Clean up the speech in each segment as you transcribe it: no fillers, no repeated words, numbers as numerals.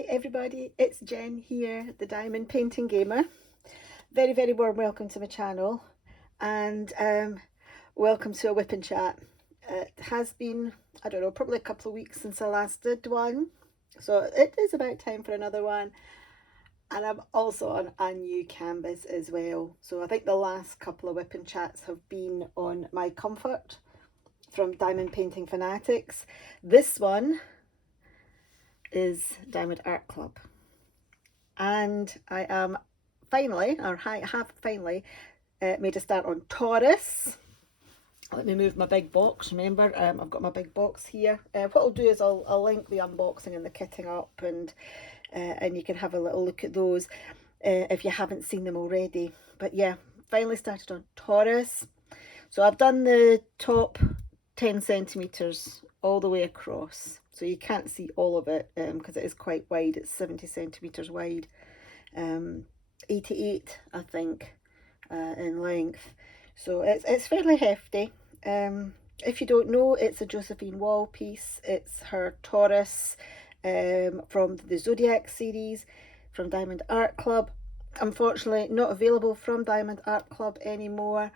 Hi everybody, it's Jen here, the Diamond Painting Gamer. Very warm welcome to my channel, and welcome to a whip and chat. It has been, I don't know, probably a couple of weeks since I last did one, so it is about time for another one. And I'm also on a new canvas as well. So I think the last couple of whip and chats have been on my Comfort from Diamond Painting Fanatics. This one is Diamond Art Club, and I am finally, or have finally made a start on Taurus. Let me move my big box. Remember, I've got my big box here. What I'll do is I'll link the unboxing and the kitting up, and you can have a little look at those if you haven't seen them already. But yeah, finally started on Taurus. So I've done the top 10 centimeters all the way across, so you can't see all of it because it is quite wide. It's 70 centimeters wide, 88 I think in length, so it's fairly hefty. If you don't know, it's a Josephine Wall piece. It's her Taurus from the Zodiac series from Diamond Art Club. Unfortunately not available from Diamond Art Club anymore.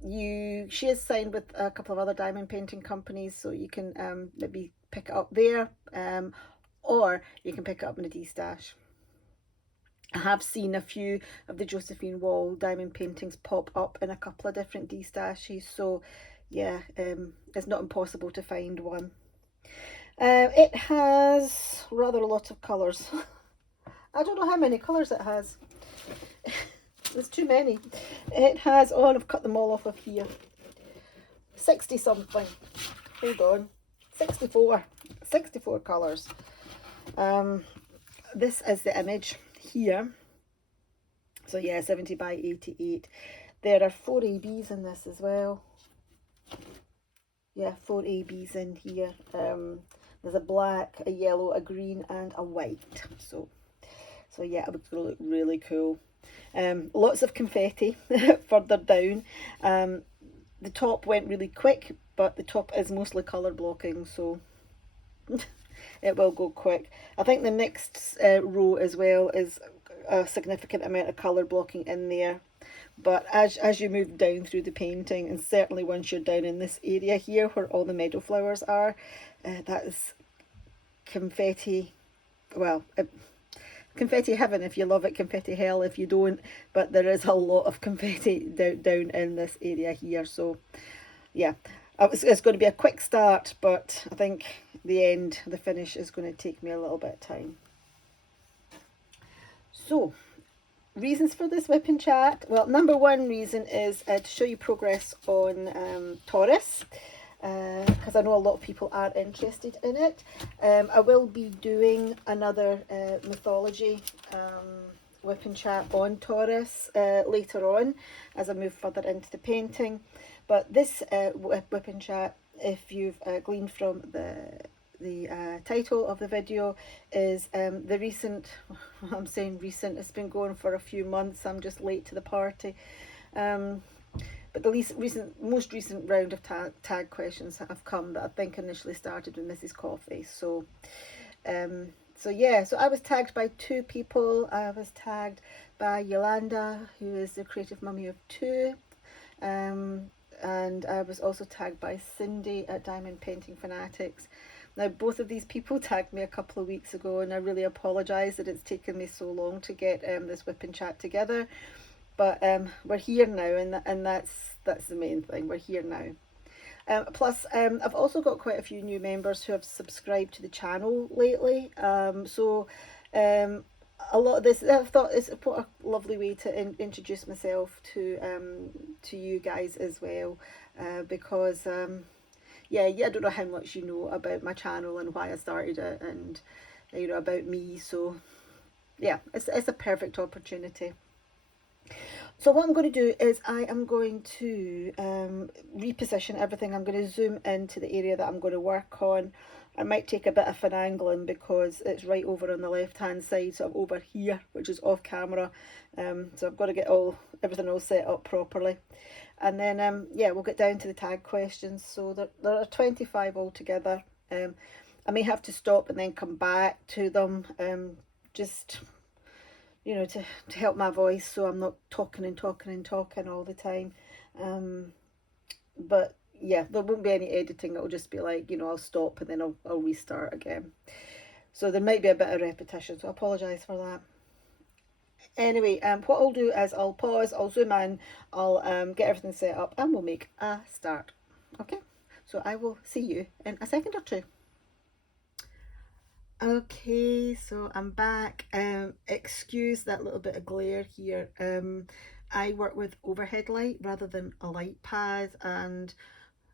She is signed with a couple of other diamond painting companies, so you can maybe pick it up there, or you can pick it up in a D-stash. I have seen a few of the Josephine Wall diamond paintings pop up in a couple of different D-stashes, so yeah, it's not impossible to find one. It has rather a lot of colours. I don't know how many colours it has. There's too many. It has, oh, I've cut them all off of here. 60 something. Hold on. 64 colours. This is the image here. So yeah, 70 by 88. There are 4 ABs in this as well. Yeah, 4 ABs in here. There's a black, a yellow, a green and a white. So yeah, it would look really cool. Lots of confetti further down. The top went really quick, but the top is mostly colour blocking, so it will go quick. I think the next row as well is a significant amount of colour blocking in there, but as you move down through the painting, and certainly once you're down in this area here where all the meadow flowers are, that is confetti. Well, confetti heaven if you love it, confetti hell if you don't, but there is a lot of confetti down in this area here. So yeah, it's going to be a quick start, but I think the finish is going to take me a little bit of time. So reasons for this whip and chat. Well, number one reason is to show you progress on Taurus, because I know a lot of people are interested in it. I will be doing another mythology whip and chat on Taurus later on as I move further into the painting. But this whip and chat, if you've gleaned from the title of the video, is the recent, I'm saying recent, it's been going for a few months, I'm just late to the party. But the most recent round of tag questions have come that I think initially started with Mrs. Coffee. So yeah, so I was tagged by 2 people. I was tagged by Yolanda, who is the creative mummy of 2, and I was also tagged by Cindy at Diamond Painting Fanatics. Now, both of these people tagged me a couple of weeks ago, and I really apologise that it's taken me so long to get this whip and chat together. But we're here now, and that's the main thing. We're here now. Plus, I've also got quite a few new members who have subscribed to the channel lately. So a lot of this, I thought, is what a lovely way to introduce myself to you guys as well, because yeah, I don't know how much you know about my channel and why I started it, and you know about me. So yeah, it's a perfect opportunity. So what I'm going to do is I am going to reposition everything. I'm going to zoom into the area that I'm going to work on. I might take a bit of an angling because it's right over on the left hand side, so I'm over here, which is off camera. So I've got to get everything all set up properly. And then yeah, we'll get down to the tag questions. So there are 25 altogether. I may have to stop and then come back to them, just, you know, to help my voice, so I'm not talking and talking and talking all the time. But yeah, there won't be any editing. It'll just be like, you know, I'll stop and then I'll restart again. So there might be a bit of repetition, so I apologise for that. Anyway, what I'll do is I'll pause, I'll zoom in, I'll get everything set up, and we'll make a start. Okay, so I will see you in a second or two. Okay, so I'm back. Excuse that little bit of glare here. I work with overhead light rather than a light pad, and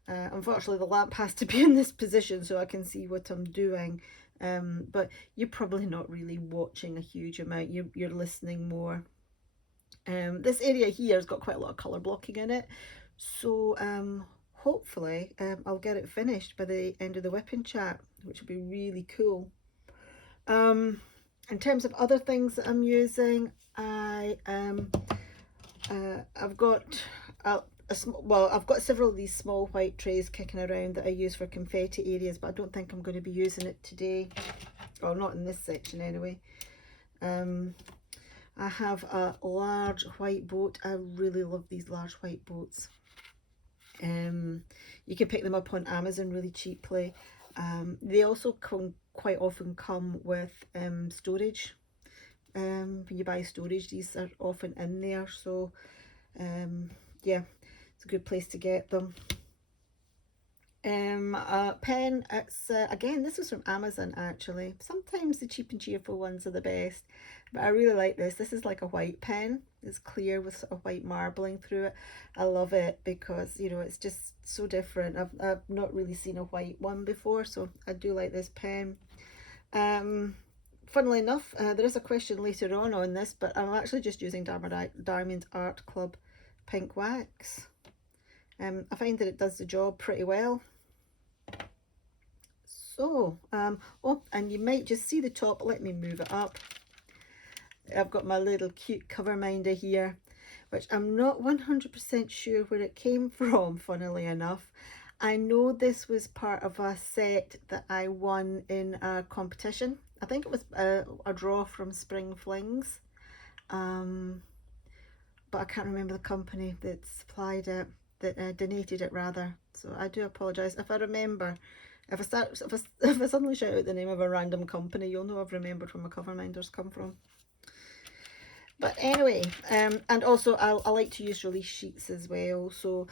unfortunately the lamp has to be in this position so I can see what I'm doing. But you're probably not really watching a huge amount, you're listening more. This area here has got quite a lot of colour blocking in it, so hopefully I'll get it finished by the end of the WIP and chat, which will be really cool. In terms of other things that I'm using, I've got I've got several of these small white trays kicking around that I use for confetti areas, but I don't think I'm going to be using it today, or not in this section anyway. I have a large white boat. I really love these large white boats. You can pick them up on Amazon really cheaply. They also quite often come with storage. When you buy storage, these are often in there, so yeah, it's a good place to get them. A pen, it's again, this was from Amazon actually. Sometimes the cheap and cheerful ones are the best, but I really like this. This is like a white pen. It's clear with sort of white marbling through it. I love it because, you know, it's just so different. I've not really seen a white one before, so I do like this pen. Funnily enough, there is a question later on this, but I'm actually just using Diamond Art Club pink wax. I find that it does the job pretty well. So, oh, and you might just see the top. Let me move it up. I've got my little cute cover minder here, which I'm not 100% sure where it came from, funnily enough. I know this was part of a set that I won in a competition. I think it was a draw from Spring Flings. But I can't remember the company that supplied it, that donated it rather. So I do apologise. If I remember, if I suddenly shout out the name of a random company, you'll know I've remembered where my cover minders come from. But anyway, and also I like to use release sheets as well. So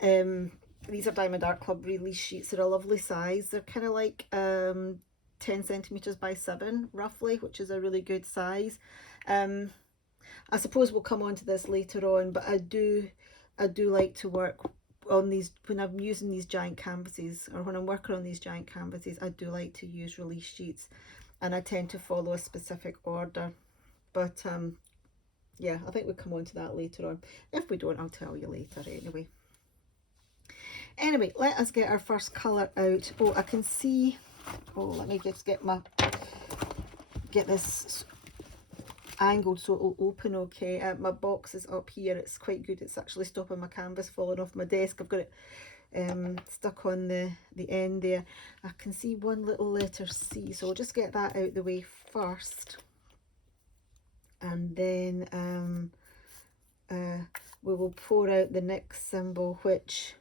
these are Diamond Art Club release sheets. They're a lovely size. They're kind of like 10 centimetres by 7 roughly, which is a really good size. I suppose we'll come on to this later on, but I do like to work on these when I'm using these giant canvases, or when I'm working on these giant canvases. I do like to use release sheets, and I tend to follow a specific order. But yeah, I think we'll come on to that later on. If we don't, I'll tell you later anyway. Anyway, let us get our first colour out. Oh, I can see. Oh, let me just get this angled so it'll open okay. My box is up here. It's quite good. It's actually stopping my canvas falling off my desk. I've got it stuck on the end there. I can see one little letter C, so I'll just get that out the way first, and then we will pour out the next symbol, which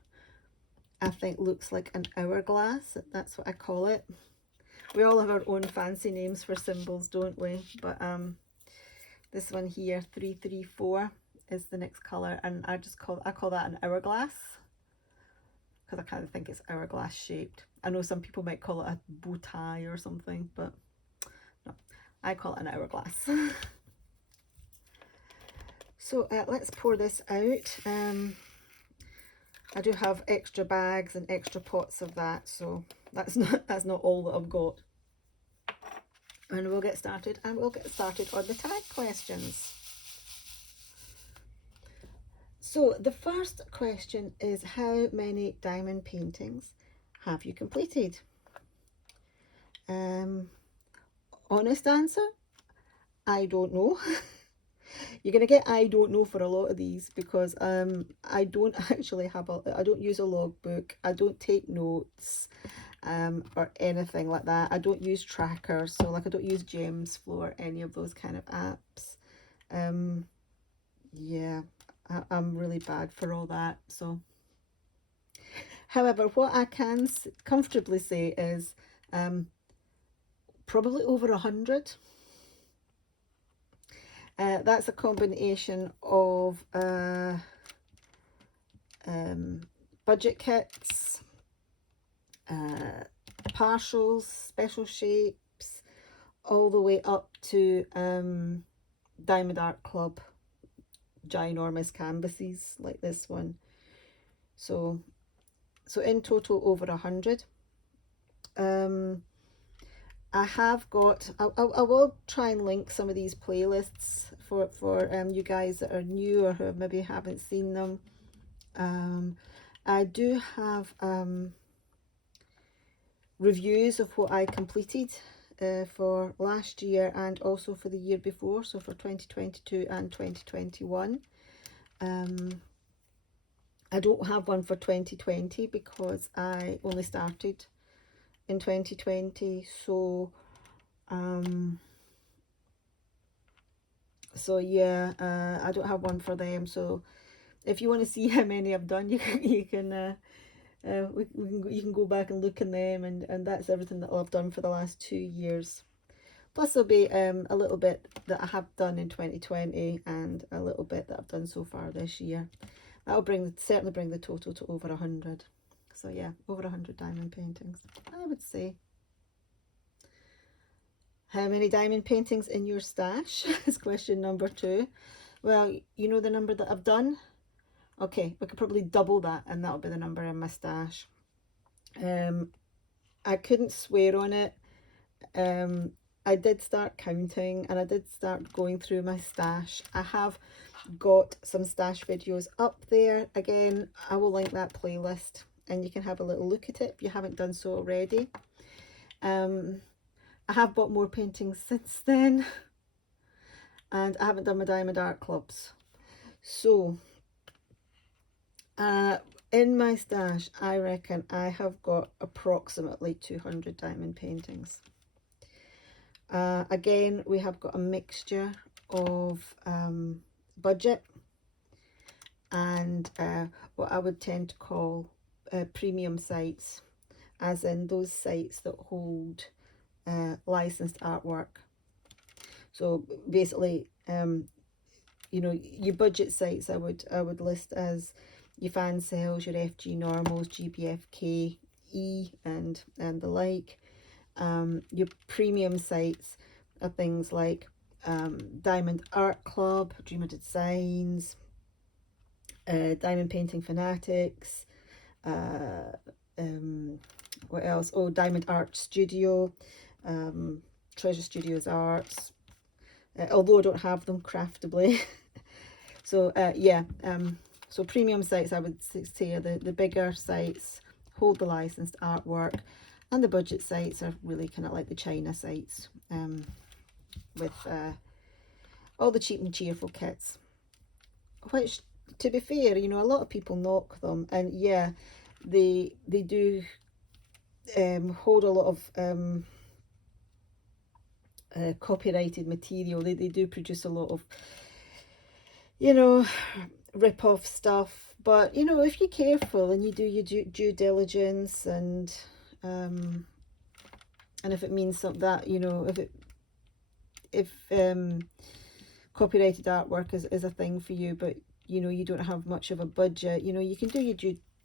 I think looks like an hourglass. That's what I call it. We all have our own fancy names for symbols, don't we? But this one here, 334, is the next colour, and I call that an hourglass because I kind of think it's hourglass shaped. I know some people might call it a bow tie or something, but no, I call it an hourglass. So let's pour this out. I do have extra bags and extra pots of that, so that's not all that I've got. And we'll get started, on the tag questions. So the first question is, how many diamond paintings have you completed? Honest answer, I don't know. You're going to get I don't know for a lot of these, because I don't actually I don't use a logbook. I don't take notes. or anything like that. I don't use trackers, so like I don't use Gems Flow or any of those kind of apps. Yeah, I'm really bad for all that. So, however, what I can comfortably say is probably over 100. That's a combination of budget kits, partials, special shapes, all the way up to Diamond Art Club ginormous canvases like this one. So in total over 100. I have got, I will try and link some of these playlists for you guys that are new or who maybe haven't seen them. I do have reviews of what I completed for last year and also for the year before, so for 2022 and 2021. I don't have one for 2020 because I only started in 2020, so yeah, I don't have one for them. So if you want to see how many I've done, you can you can go back and look in them, and that's everything that I've done for the last 2 years. Plus there'll be a little bit that I have done in 2020 and a little bit that I've done so far this year. That'll certainly bring the total to over 100. So yeah, over 100 diamond paintings, I would say. How many diamond paintings in your stash is question number 2. Well, you know the number that I've done? Okay, we could probably double that and that'll be the number in my stash. I couldn't swear on it. I did start counting and I did start going through my stash. I have got some stash videos up there. Again, I will link that playlist and you can have a little look at it if you haven't done so already. I have bought more paintings since then and I haven't done my diamond art clubs. So in my stash, I reckon I have got approximately 200 diamond paintings. Again, we have got a mixture of budget and what I would tend to call premium sites, as in those sites that hold licensed artwork. So basically, you know, your budget sites I would list as your fan sales, your FG normals, GBFK, and the like. Your premium sites are things like Diamond Art Club, Dreamer Designs, Diamond Painting Fanatics, what else? Oh, Diamond Art Studio, Treasure Studios Arts, although I don't have them, Craftably. So yeah, so premium sites I would say are the bigger sites, hold the licensed artwork, and the budget sites are really kind of like the China sites, with all the cheap and cheerful kits, which, to be fair, you know, a lot of people knock them, and yeah, they do hold a lot of copyrighted material. They do produce a lot of, you know, rip-off stuff, but you know, if you're careful and you do your due diligence, and if it means something that, you know, if copyrighted artwork is a thing for you, but you know, you don't have much of a budget, you know, you can do your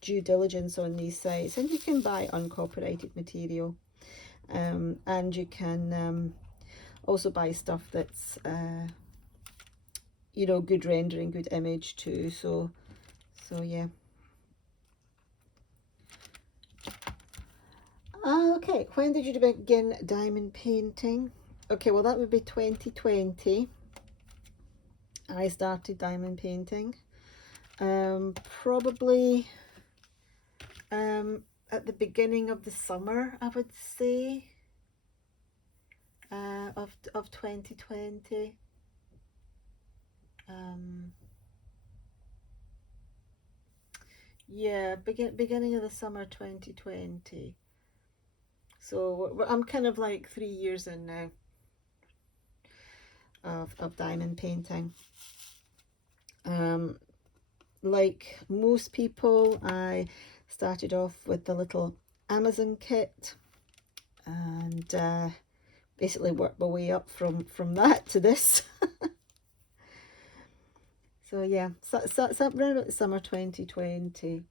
due diligence on these sites and you can buy uncopyrighted material, and you can also buy stuff that's you know, good rendering, good image too. So yeah. Okay, when did you begin diamond painting? Okay, well that would be 2020. I started diamond painting. Probably at the beginning of the summer, I would say, of 2020. Yeah, beginning of the summer 2020. So I'm kind of like 3 years in now of diamond painting. Like most people, I started off with the little Amazon kit and basically worked my way up from that to this. So yeah, so around about summer 2020,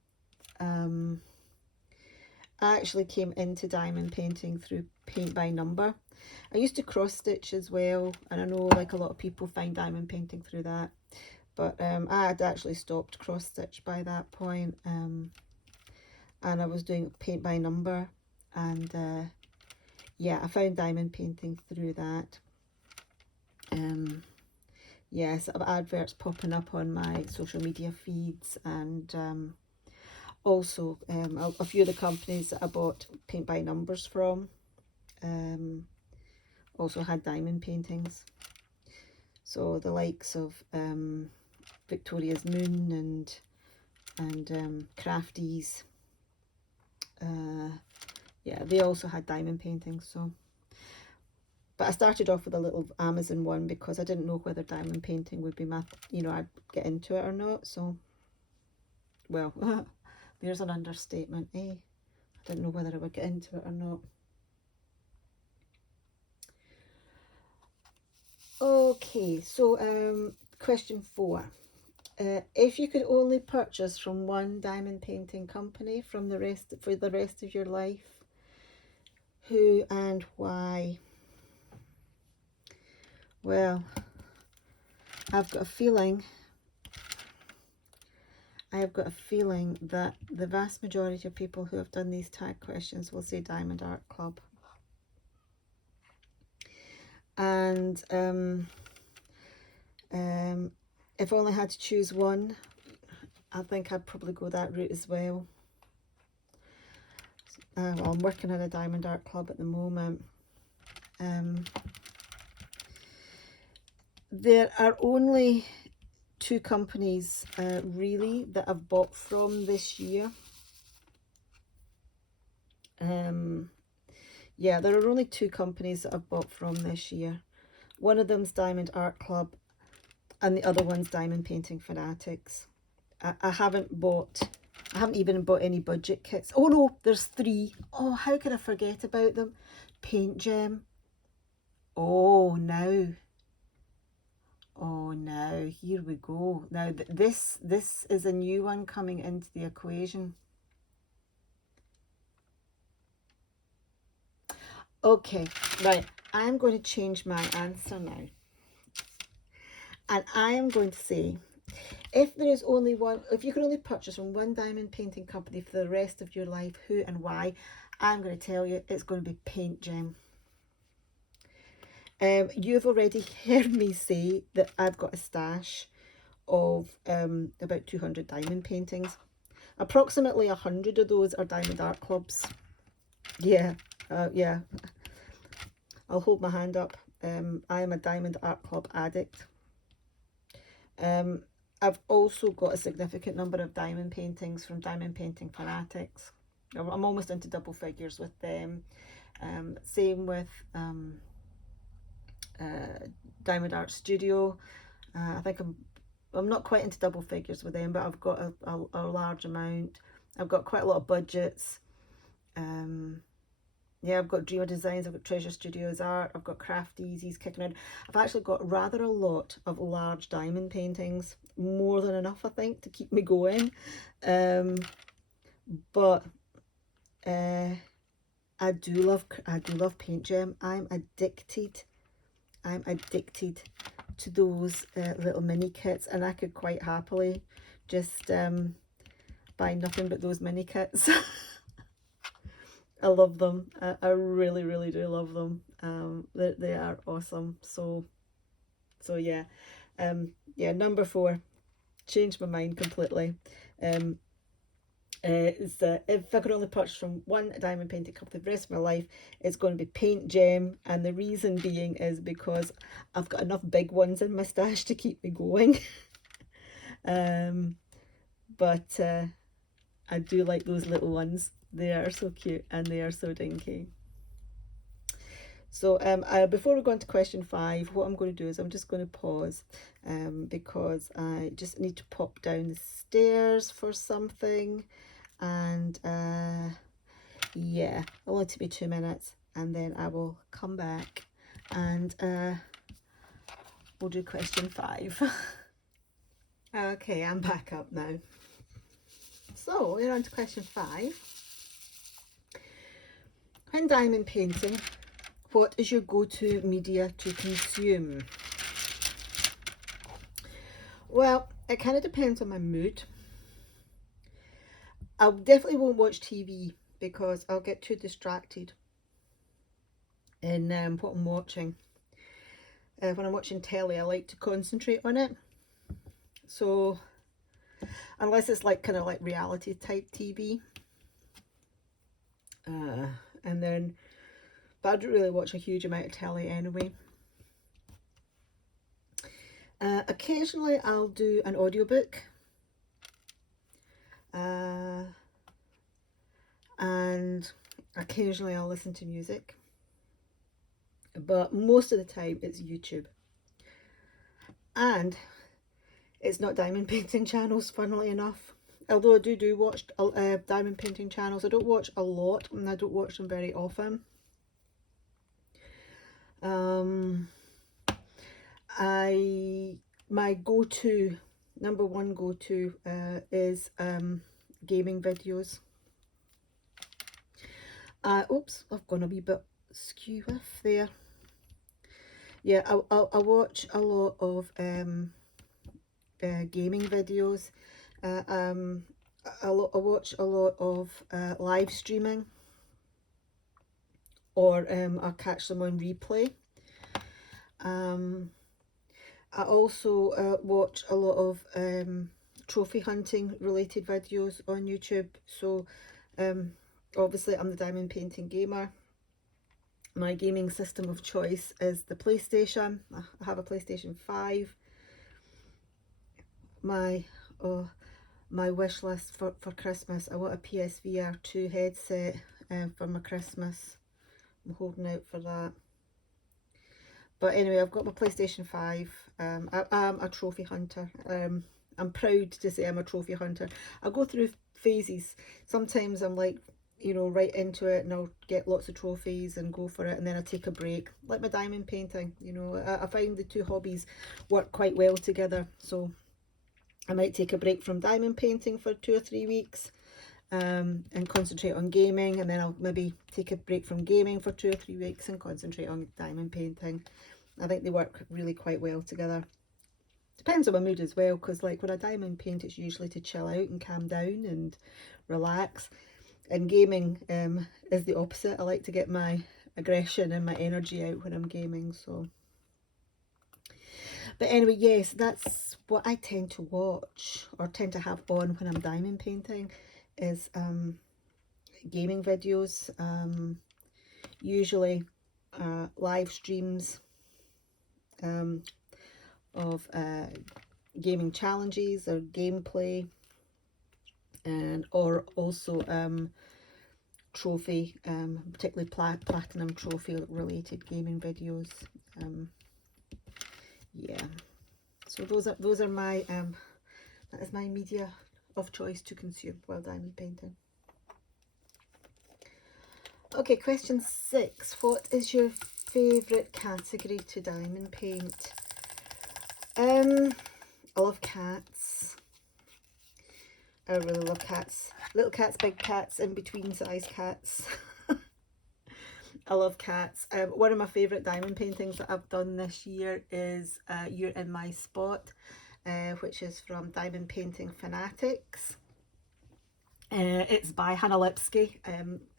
I actually came into diamond painting through paint by number. I used to cross stitch as well, and I know like a lot of people find diamond painting through that, but I had actually stopped cross stitch by that point, and I was doing paint by number, and yeah, I found diamond painting through that. Yeah, sort of adverts popping up on my social media feeds, and also a few of the companies that I bought paint by numbers from also had diamond paintings. So the likes of Victoria's Moon and Crafties, yeah, they also had diamond paintings. So, but I started off with a little Amazon one because I didn't know whether diamond painting would be my, you know, I'd get into it or not. So, well, there's an understatement, eh? I didn't know whether I would get into it or not. Okay, so question 4. If you could only purchase from one diamond painting company for the rest of your life, who and why? Well, I've got a feeling that the vast majority of people who have done these tag questions will say Diamond Art Club. And if I only had to choose one, I think I'd probably go that route as well. Well, I'm working at a Diamond Art Club at the moment. There are only 2 companies really that I've bought from this year. Yeah, there are only 2 companies that I've bought from this year. One of them's Diamond Art Club and the other one's Diamond Painting Fanatics. I haven't even bought any budget kits. Oh no, there's 3. Oh, how could I forget about them? Paint Gem. Oh, now, here we go. Now this is a new one coming into the equation. Okay, right, I'm going to change my answer now. And I am going to say, if there is only one, if you can only purchase from one diamond painting company for the rest of your life, who and why, I'm going to tell you it's going to be Paint Gem. You've already heard me say that I've got a stash of about 200 diamond paintings. Approximately 100 of those are Diamond Art Clubs. Yeah, yeah. I'll hold my hand up. I am a Diamond Art Club addict. I've also got a significant number of diamond paintings from Diamond Painting Fanatics. I'm almost into double figures with them. Same with Diamond Art Studio. I think I'm not quite into double figures with them, but I've got a large amount. I've got quite a lot of budgets. Yeah, I've got Dreamer Designs, I've got Treasure Studios Art, I've got Crafties kicking around. I've actually got rather a lot of large diamond paintings, more than enough, I think, to keep me going. But I do love Paint Gem. I'm addicted to those little mini kits, and I could quite happily just buy nothing but those mini kits. I love them. I really, really do love them. They are awesome. So yeah. Yeah, number 4, changed my mind completely. If I could only purchase from one diamond painting company for the rest of my life, it's going to be Paint Gem, and the reason being is because I've got enough big ones in my stash to keep me going. But I do like those little ones. They are so cute and they are so dinky. So before we go on to question 5, what I'm going to do is I'm just going to pause because I just need to pop down the stairs for something, and yeah, it'll only take me 2 minutes, and then I will come back and we'll do question 5. Okay, I'm back up now. So we're on to question 5. When diamond painting, what is your go-to media to consume? Well, it kind of depends on my mood. I definitely won't watch TV because I'll get too distracted in what I'm watching. When I'm watching telly, I like to concentrate on it. So unless it's like kind of like reality type TV, and then, but I don't really watch a huge amount of telly anyway. Occasionally I'll do an audiobook, and occasionally I'll listen to music, but most of the time it's YouTube. And it's not diamond painting channels, funnily enough. Although I do watch diamond painting channels. I don't watch a lot, and I don't watch them very often. My go-to, number one go-to is gaming videos. Oops, I've gone a wee bit skew with there. Yeah, I watch a lot of gaming videos. I watch a lot of live streaming, or I'll catch them on replay. I also watch a lot of trophy hunting related videos on YouTube. So obviously I'm the diamond painting gamer. My gaming system of choice is the PlayStation. I have a PlayStation 5. My wish list for Christmas, I want a PSVR 2 headset for my Christmas. I'm holding out for that. But anyway, I've got my PlayStation 5. I'm a trophy hunter. I'm proud to say I'm a trophy hunter. I go through phases. Sometimes I'm like, you know, right into it, and I'll get lots of trophies and go for it, and then I take a break, like my diamond painting. You know, I find the two hobbies work quite well together. So I might take a break from diamond painting for 2 or 3 weeks, and concentrate on gaming, and then I'll maybe take a break from gaming for 2 or 3 weeks and concentrate on diamond painting. I think they work really quite well together. Depends on my mood as well, because like when I diamond paint, it's usually to chill out and calm down and relax. And gaming is the opposite. I like to get my aggression and my energy out when I'm gaming. So, but anyway, yes, that's what I tend to watch or tend to have on when I'm diamond painting, is gaming videos, usually live streams of gaming challenges or gameplay, and or also trophy, particularly platinum trophy related gaming videos. Yeah, so those are my that is my media of choice to consume while diamond painting. Okay, question 6. What is your favourite category to diamond paint? I love cats. I really love cats. Little cats, big cats, in between size cats. I love cats. One of my favourite diamond paintings that I've done this year is You're in My Spot, which is from Diamond Painting Fanatics. It's by Hannah Lipsky.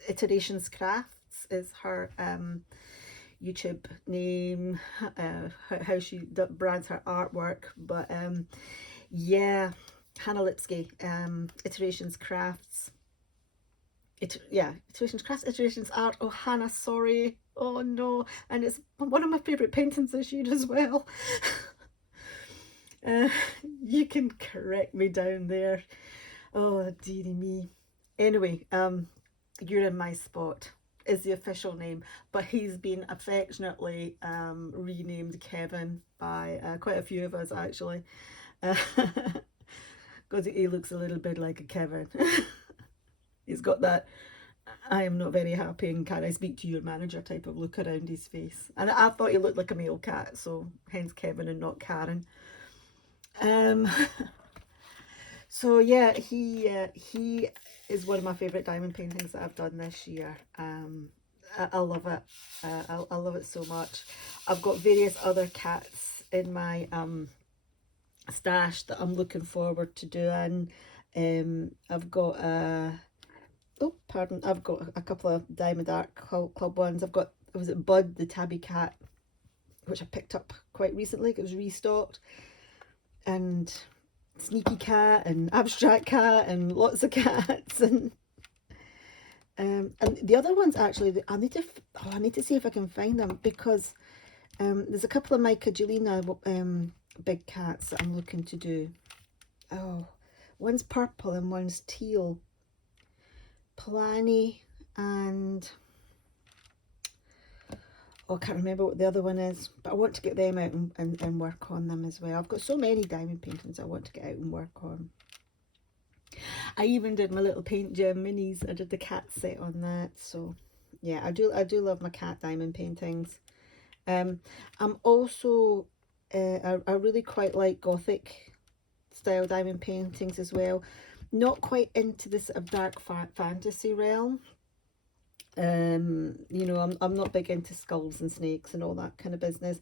Iterations Crafts is her YouTube name, how she brands her artwork. But yeah, Hannah Lipsky, Iterations Crafts. Iterations Crafts, Iterations Art. Oh, Hannah, sorry. Oh no. And it's one of my favourite paintings this year as well. You can correct me down there. Oh, dearie me. Anyway, You're in My Spot. is the official name, but he's been affectionately renamed Kevin by quite a few of us actually, because he looks a little bit like a Kevin. He's got that I am not very happy and can I speak to your manager type of look around his face. And I thought he looked like a male cat, so hence Kevin and not Karen. So yeah, he is one of my favourite diamond paintings that I've done this year. I love it. I love it so much. I've got various other cats in my stash that I'm looking forward to doing. I've got I've got a couple of Diamond Art Club ones. I've got, was it Bud the tabby cat, which I picked up quite recently. It was restocked, and Sneaky Cat and Abstract Cat and lots of cats, and the other ones actually I need to see if I can find them, because there's a couple of Michaelina big cats that I'm looking to do. Oh, one's purple and one's teal. Plani and I can't remember what the other one is, but I want to get them out and work on them as well. I've got so many diamond paintings I want to get out and work on. I even did my little Paint Gem minis. I did the cat set on that. So yeah, I do love my cat diamond paintings. I'm also I really quite like Gothic style diamond paintings as well. Not quite into this dark fantasy realm. You know, I'm not big into skulls and snakes and all that kind of business,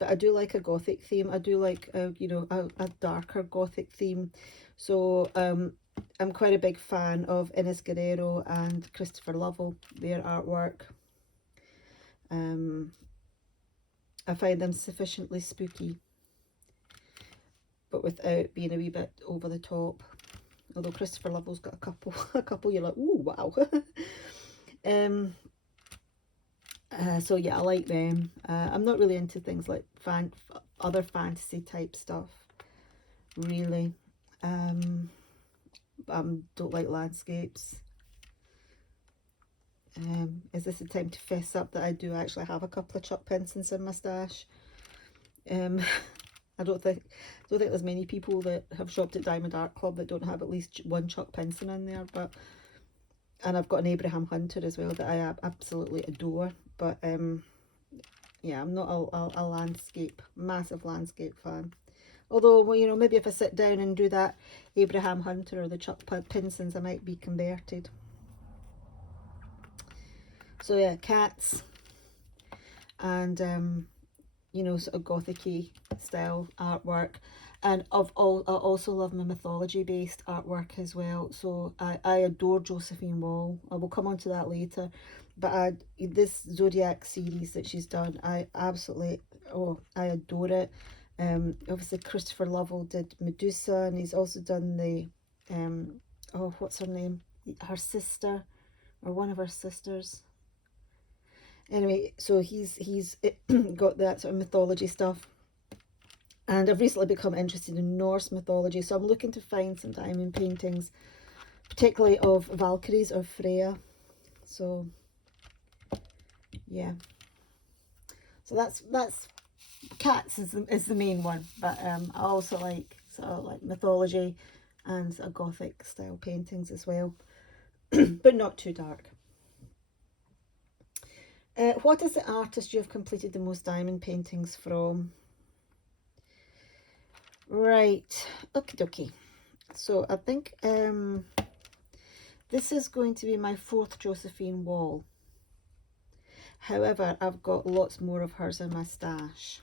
but I do like a Gothic theme. I do like you know, a darker Gothic theme. So I'm quite a big fan of Ines Guerrero and Christopher Lovell, their artwork. I find them sufficiently spooky, but without being a wee bit over the top. Although Christopher Lovell's got a couple you're like, ooh, wow. So yeah, I like them. I'm not really into things like other fantasy type stuff, really. Don't like landscapes. Is this the time to fess up that I do actually have a couple of Chuck Pinsons in my stash? I don't think there's many people that have shopped at Diamond Art Club that don't have at least one Chuck Pinson in there. But and I've got an Abraham Hunter as well that I absolutely adore. But yeah, I'm not a massive landscape fan. Although, well, you know, maybe if I sit down and do that Abraham Hunter or the Chuck Pinsons, I might be converted. So yeah, cats and you know, sort of gothic-y style artwork. And I also love my mythology based artwork as well. So I adore Josephine Wall. I will come on to that later. But this Zodiac series that she's done, I absolutely, I adore it. Obviously Christopher Lovell did Medusa, and he's also done the what's her name? Her sister, or one of her sisters. Anyway, so he's got that sort of mythology stuff. And I've recently become interested in Norse mythology, so I'm looking to find some diamond paintings, particularly of Valkyries or Freya. So yeah, so that's cats is the main one, but I also like sort of like mythology and sort of Gothic style paintings as well, but not too dark. What is the artist you have completed the most diamond paintings from? Right, okie dokie. So I think this is going to be my 4th Josephine Wall. However, I've got lots more of hers in my stash.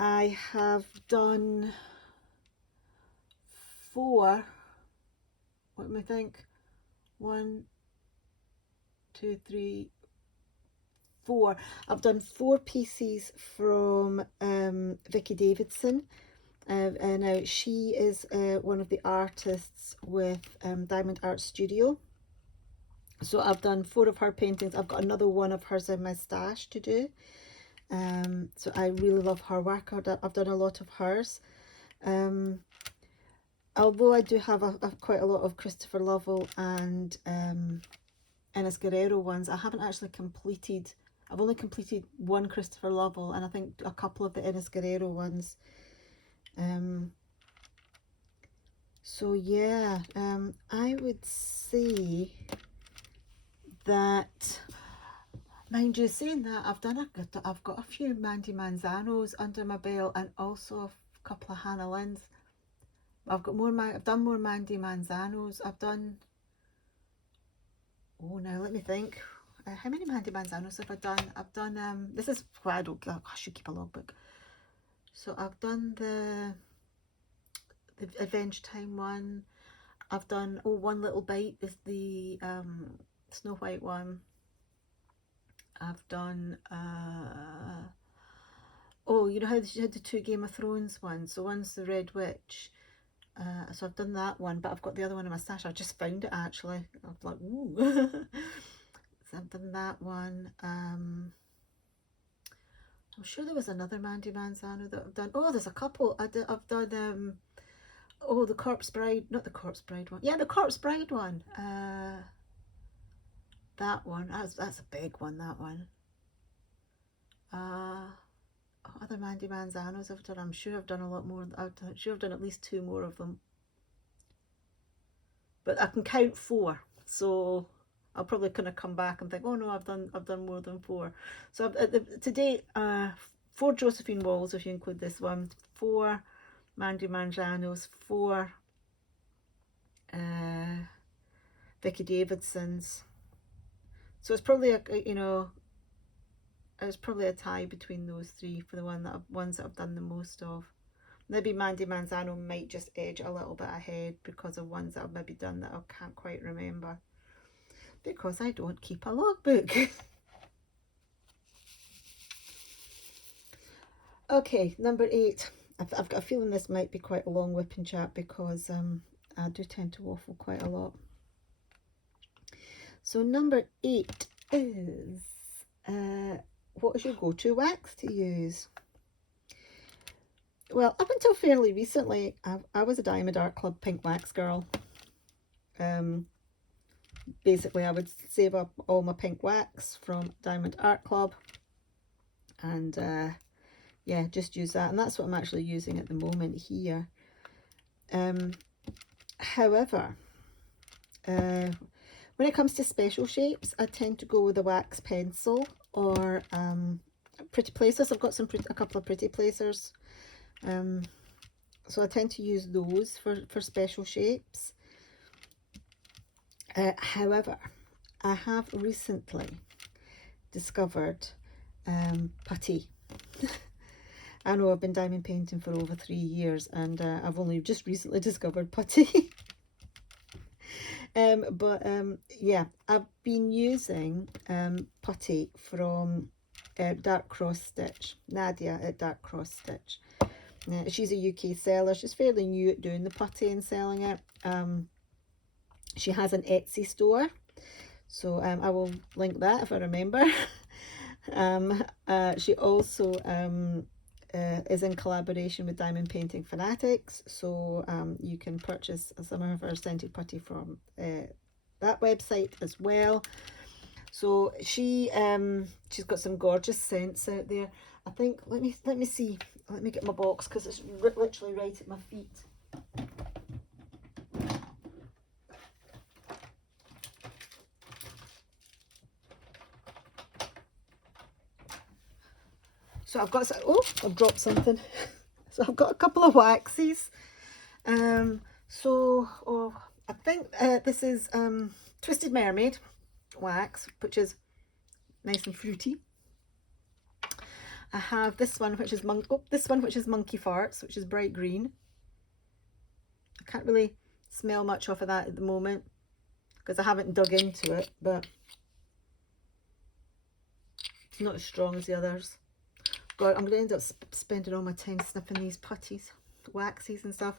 I have done 4, what do I think? 1, 2, 3, 4. I've done 4 pieces from Vicky Davidson. And now she is one of the artists with Diamond Art Studio. So I've done 4 of her paintings. I've got another one of hers in my stash to do. So I really love her work. I've done a lot of hers. although I do have quite a lot of Christopher Lovell and Ines Guerrero ones, I haven't actually completed, I've only completed one Christopher Lovell and I think a couple of the Ines Guerrero ones. So yeah, I would say that, mind you, saying that, I've got a few Mandy Manzanos under my belt and also a couple of Hannah Lynn's. I've done more Mandy Manzanos. I've done, oh, now let me think. How many Mandy Manzanos have I done? I've done, this is why I should keep a logbook. So I've done the Adventure Time one. I've done, oh, One Little Bite is the Snow White one. I've done, oh, you know how she had the 2 Game of Thrones ones? So one's the Red Witch. So I've done that one, but I've got the other one in my stash. I just found it actually. I was like, ooh. So I've done that one. I'm sure there was another Mandy Manzano that I've done. Oh, there's a couple. I've done, oh, the Corpse Bride, not the Corpse Bride one. Yeah, the Corpse Bride one. That one. That's a big one, that one. Other Mandy Manzanos I've done. I'm sure I've done a lot more. I'm sure I've done at least 2 more of them. But I can count 4. So I'll probably kind of come back and think, oh no, I've done more than 4. So to date, 4 Josephine Walls, if you include this one, 4 Mandy Manzanos, 4 Vicky Davidsons. So it's probably it's probably a tie between those 3 for the ones that I've done the most of. Maybe Mandy Manzano might just edge a little bit ahead because of ones that I've maybe done that I can't quite remember. Because I don't keep a logbook. Okay, number 8. I've got a feeling this might be quite a long whipping chat because I do tend to waffle quite a lot. So number 8 is, what is your go-to wax to use? Well, up until fairly recently, I was a Diamond Art Club pink wax girl. Basically, I would save up all my pink wax from Diamond Art Club and yeah, just use that. And that's what I'm actually using at the moment here. However, when it comes to special shapes, I tend to go with a wax pencil or pretty placers. I've got a couple of pretty placers. So I tend to use those for special shapes. However, I have recently discovered putty. I know I've been diamond painting for over 3 years and I've only just recently discovered putty. Yeah, I've been using putty from Dark Cross Stitch, Nadia at Dark Cross Stitch. She's a UK seller. She's fairly new at doing the putty and selling it. She has an Etsy store, so I will link that if I remember. She also is in collaboration with Diamond Painting Fanatics, so you can purchase some of her scented putty from that website as well. So she's got some gorgeous scents out there. I think, let me see, let me get my box because it's literally right at my feet. So I've got, oh, I've dropped something. So I've got a couple of waxes. Oh, I think this is Twisted Mermaid wax, which is nice and fruity. I have this one, which is Monkey Farts, which is bright green. I can't really smell much off of that at the moment because I haven't dug into it, but it's not as strong as the others. God, I'm going to end up spending all my time sniffing these putties, waxes and stuff.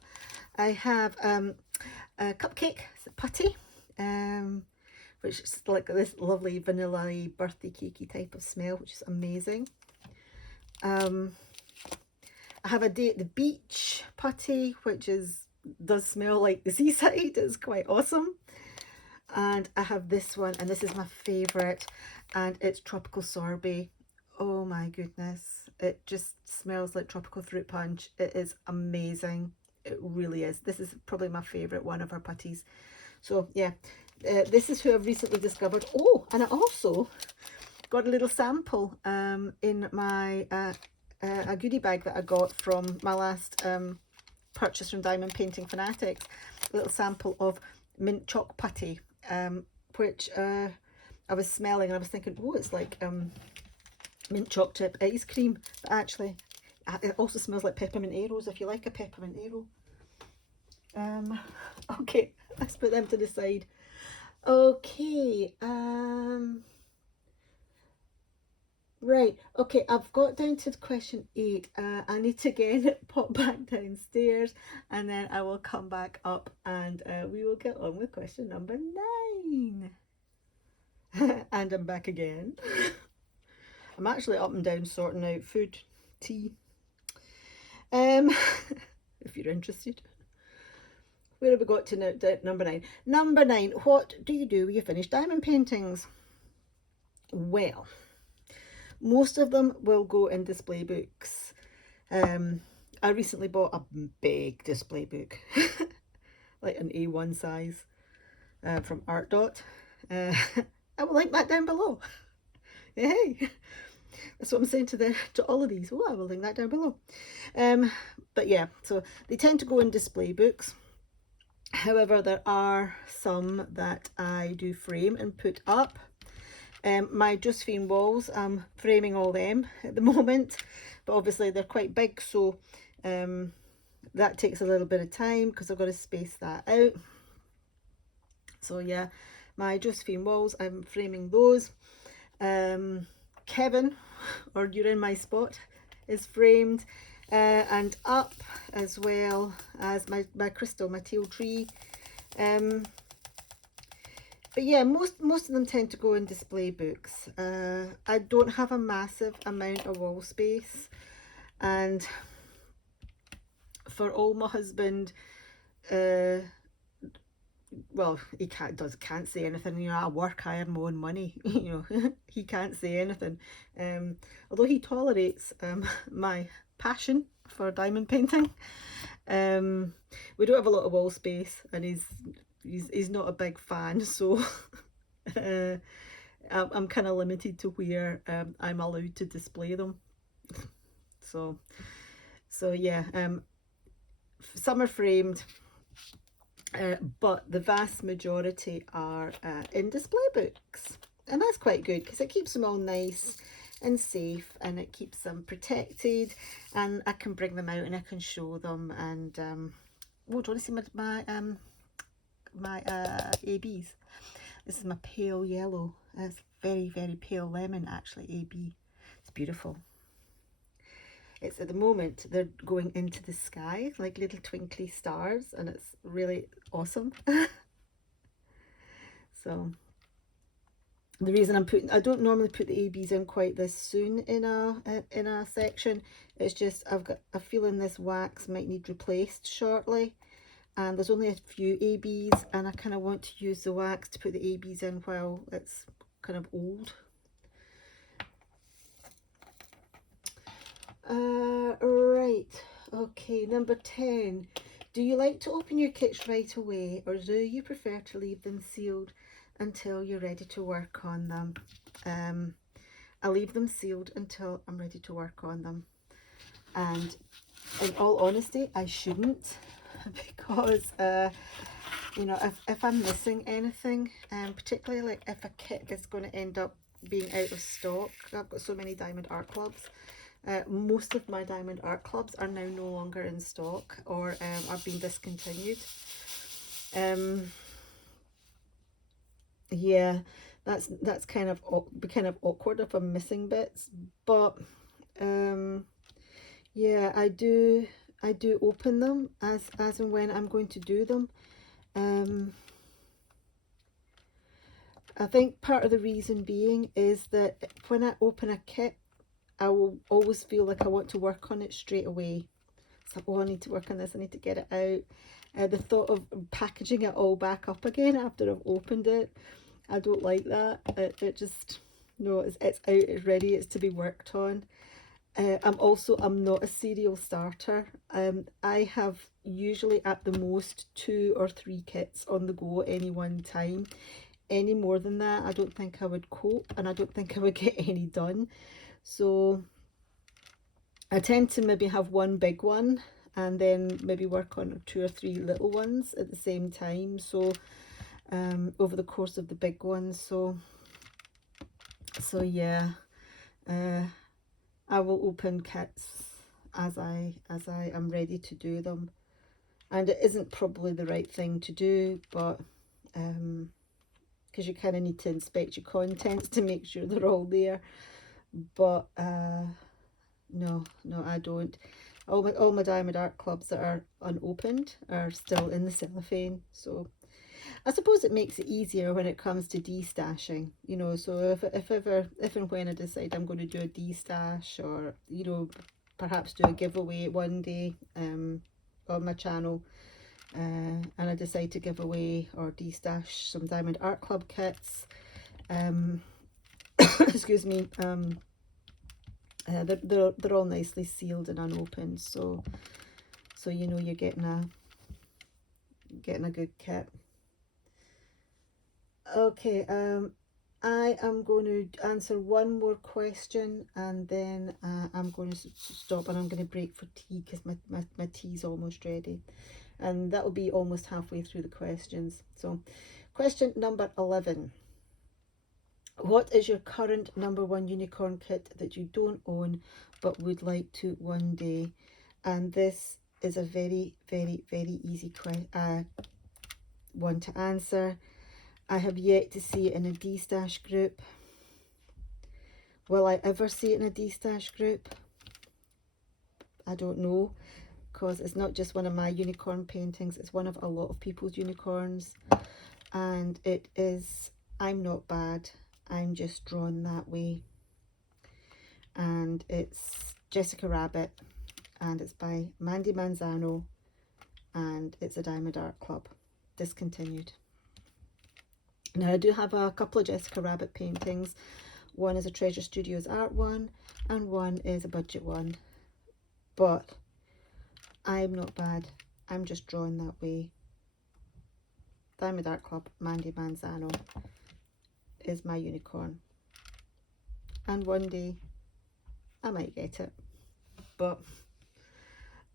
I have a cupcake putty, which is like this lovely vanilla-y birthday cakey type of smell, which is amazing. I have a Day at the Beach putty, which is does smell like the seaside. It's quite awesome. And I have this one, and this is my favourite, and it's tropical sorbet. Oh my goodness, it just smells like tropical fruit punch. It is amazing. It really is. This is probably my favourite one of our putties. So yeah, this is who I've recently discovered. Oh, and I also got a little sample in my a goodie bag that I got from my last purchase from Diamond Painting Fanatics. A little sample of mint chalk putty, which I was smelling and I was thinking, oh, it's like mint choc chip ice cream, but actually it also smells like peppermint arrows, if you like a peppermint arrow. Okay, let's put them to the side. Okay, right, okay, I've got down to question 8. I need to again pop back downstairs, and then I will come back up and we will get on with question number 9. And I'm back again. I'm actually up and down sorting out food, tea. If you're interested. Where have we got to now? Number 9. Number 9, what do you do when you finish diamond paintings? Well, most of them will go in display books. I recently bought a big display book, like an A1 size, from Art Dot. I will link that down below. Hey, that's what I'm saying to all of these. Oh, I will link that down below. But yeah, so they tend to go in display books. However, there are some that I do frame and put up. My Josephine walls, I'm framing all them at the moment, but obviously they're quite big, so that takes a little bit of time because I've got to space that out. So yeah, my Josephine walls, I'm framing those. Kevin, or You're in My Spot, is framed and up, as well as my crystal, my teal tree. But yeah, most of them tend to go in display books. I don't have a massive amount of wall space, and for all my husband, well, he can't say anything. You know, I work, I earn my own money. You know, he can't say anything. Although he tolerates my passion for diamond painting. We don't have a lot of wall space, and he's not a big fan, so I'm kind of limited to where I'm allowed to display them. So yeah, some are framed, but the vast majority are in display books, and that's quite good because it keeps them all nice and safe, and it keeps them protected, and I can bring them out and I can show them. And oh, do you want to see my ABs? This is my pale yellow. It's very, very pale lemon, actually. AB, it's beautiful. It's at the moment they're going into the sky like little twinkly stars, and it's really awesome. So the reason I don't normally put the ABs in quite this soon in a section. It's just I've got a feeling this wax might need replaced shortly, and there's only a few ABs, and I kind of want to use the wax to put the ABs in while it's kind of old. Right, okay, number 10. Do you like to open your kits right away, or do you prefer to leave them sealed until you're ready to work on them? I leave them sealed until I'm ready to work on them, and in all honesty, I shouldn't, because you know, if I'm missing anything, particularly like if a kit is going to end up being out of stock. I've got so many diamond art clubs. Most of my diamond art clubs are now no longer in stock, or are being discontinued. Yeah, that's kind of awkward if I'm missing bits, but yeah, I do open them as and when I'm going to do them. I think part of the reason being is that when I open a kit, I will always feel like I want to work on it straight away. So, oh, I need to work on this, I need to get it out. The thought of packaging it all back up again after I've opened it, I don't like that. It just, no, it's out, it's ready, it's to be worked on. I'm not a serial starter. I have usually at the most 2 or 3 kits on the go at any one time. Any more than that, I don't think I would cope, and I don't think I would get any done. So I tend to maybe have one big one and then maybe work on 2 or 3 little ones at the same time. So over the course of the big ones. So yeah, I will open kits as I am ready to do them, and it isn't probably the right thing to do, but because you kind of need to inspect your contents to make sure they're all there. But no, I don't. All my Diamond Art Clubs that are unopened are still in the cellophane, so I suppose it makes it easier when it comes to destashing, you know. So if and when I decide I'm going to do a destash, or, you know, perhaps do a giveaway one day on my channel, and I decide to give away or destash some Diamond Art Club kits, excuse me, they're all nicely sealed and unopened, so you know you're getting a good kit. Okay, I am going to answer one more question, and then I'm going to stop, and I'm going to break for tea because my tea's almost ready, and that will be almost halfway through the questions. So question number 11. What is your current #1 unicorn kit that you don't own but would like to one day? And this is a very, very, very easy one to answer. I have yet to see it in a destash group. Will I ever see it in a destash group? I don't know, because it's not just one of my unicorn paintings, it's one of a lot of people's unicorns, and it is I'm Not Bad, I'm Just Drawn That Way, and it's Jessica Rabbit, and it's by Mandy Manzano, and it's a Diamond Art Club, discontinued. Now I do have a couple of Jessica Rabbit paintings. One is a Treasure Studios art one, and one is a budget one, but I'm Not Bad, I'm Just Drawn That Way, Diamond Art Club, Mandy Manzano is my unicorn, and one day I might get it, but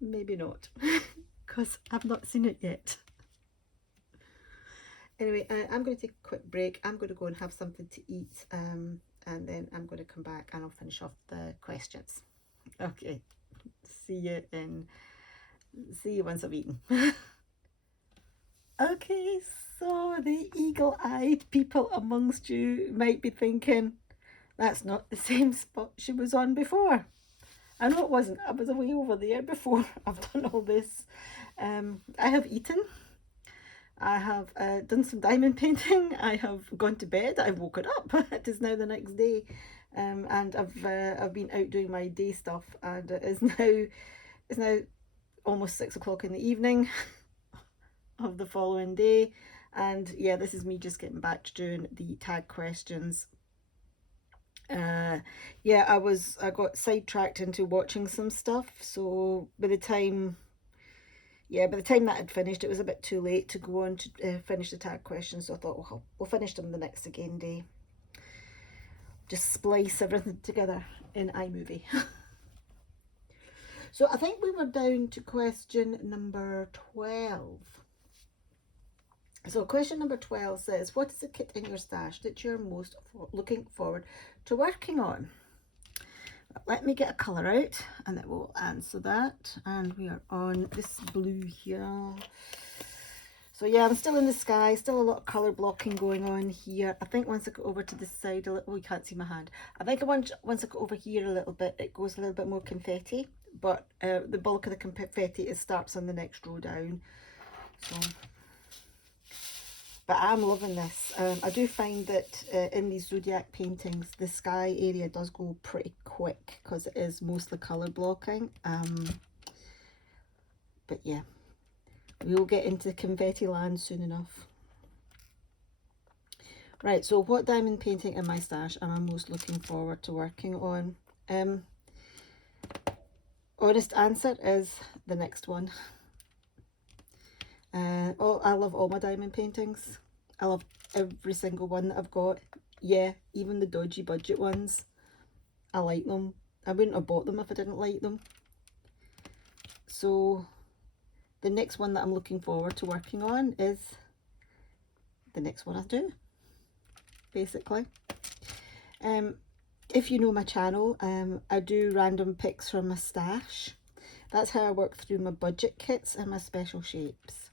maybe not, because I've not seen it yet. Anyway, I'm going to take a quick break. I'm going to go and have something to eat, and then I'm going to come back and I'll finish off the questions. Okay, see you once I've eaten. Okay, so the eagle-eyed people amongst you might be thinking, that's not the same spot she was on before. I know it wasn't. I was away over there before I've done all this. I have eaten. I have done some diamond painting. I have gone to bed. I've woken up. It is now the next day, and I've been out doing my day stuff, and it is now almost 6 o'clock in the evening of the following day. And yeah, this is me just getting back to doing the tag questions. Yeah, I got sidetracked into watching some stuff, so by the time that had finished, it was a bit too late to go on to finish the tag questions. So I thought, well, we'll finish them the next again day. Just splice everything together in iMovie. So I think we were down to question number 12. So question number 12 says, what is the kit in your stash that you're most looking forward to working on? Let me get a colour out and it will answer that. And we are on this blue here. So yeah, I'm still in the sky, still a lot of colour blocking going on here. I think once I go over to this side a little, oh, you can't see my hand. I think once I go over here a little bit, it goes a little bit more confetti, but the bulk of the confetti starts on the next row down. So, but I'm loving this. I do find that in these zodiac paintings, the sky area does go pretty quick because it is mostly colour blocking. But yeah, We'll get into confetti land soon enough. Right, so what diamond painting in my stash am I most looking forward to working on? Honest answer is the next one. I love all my diamond paintings. I love every single one that I've got. Yeah, even the dodgy budget ones. I like them. I wouldn't have bought them if I didn't like them. So the next one that I'm looking forward to working on is the next one I do, basically. If you know my channel, I do random picks from my stash. That's how I work through my budget kits and my special shapes,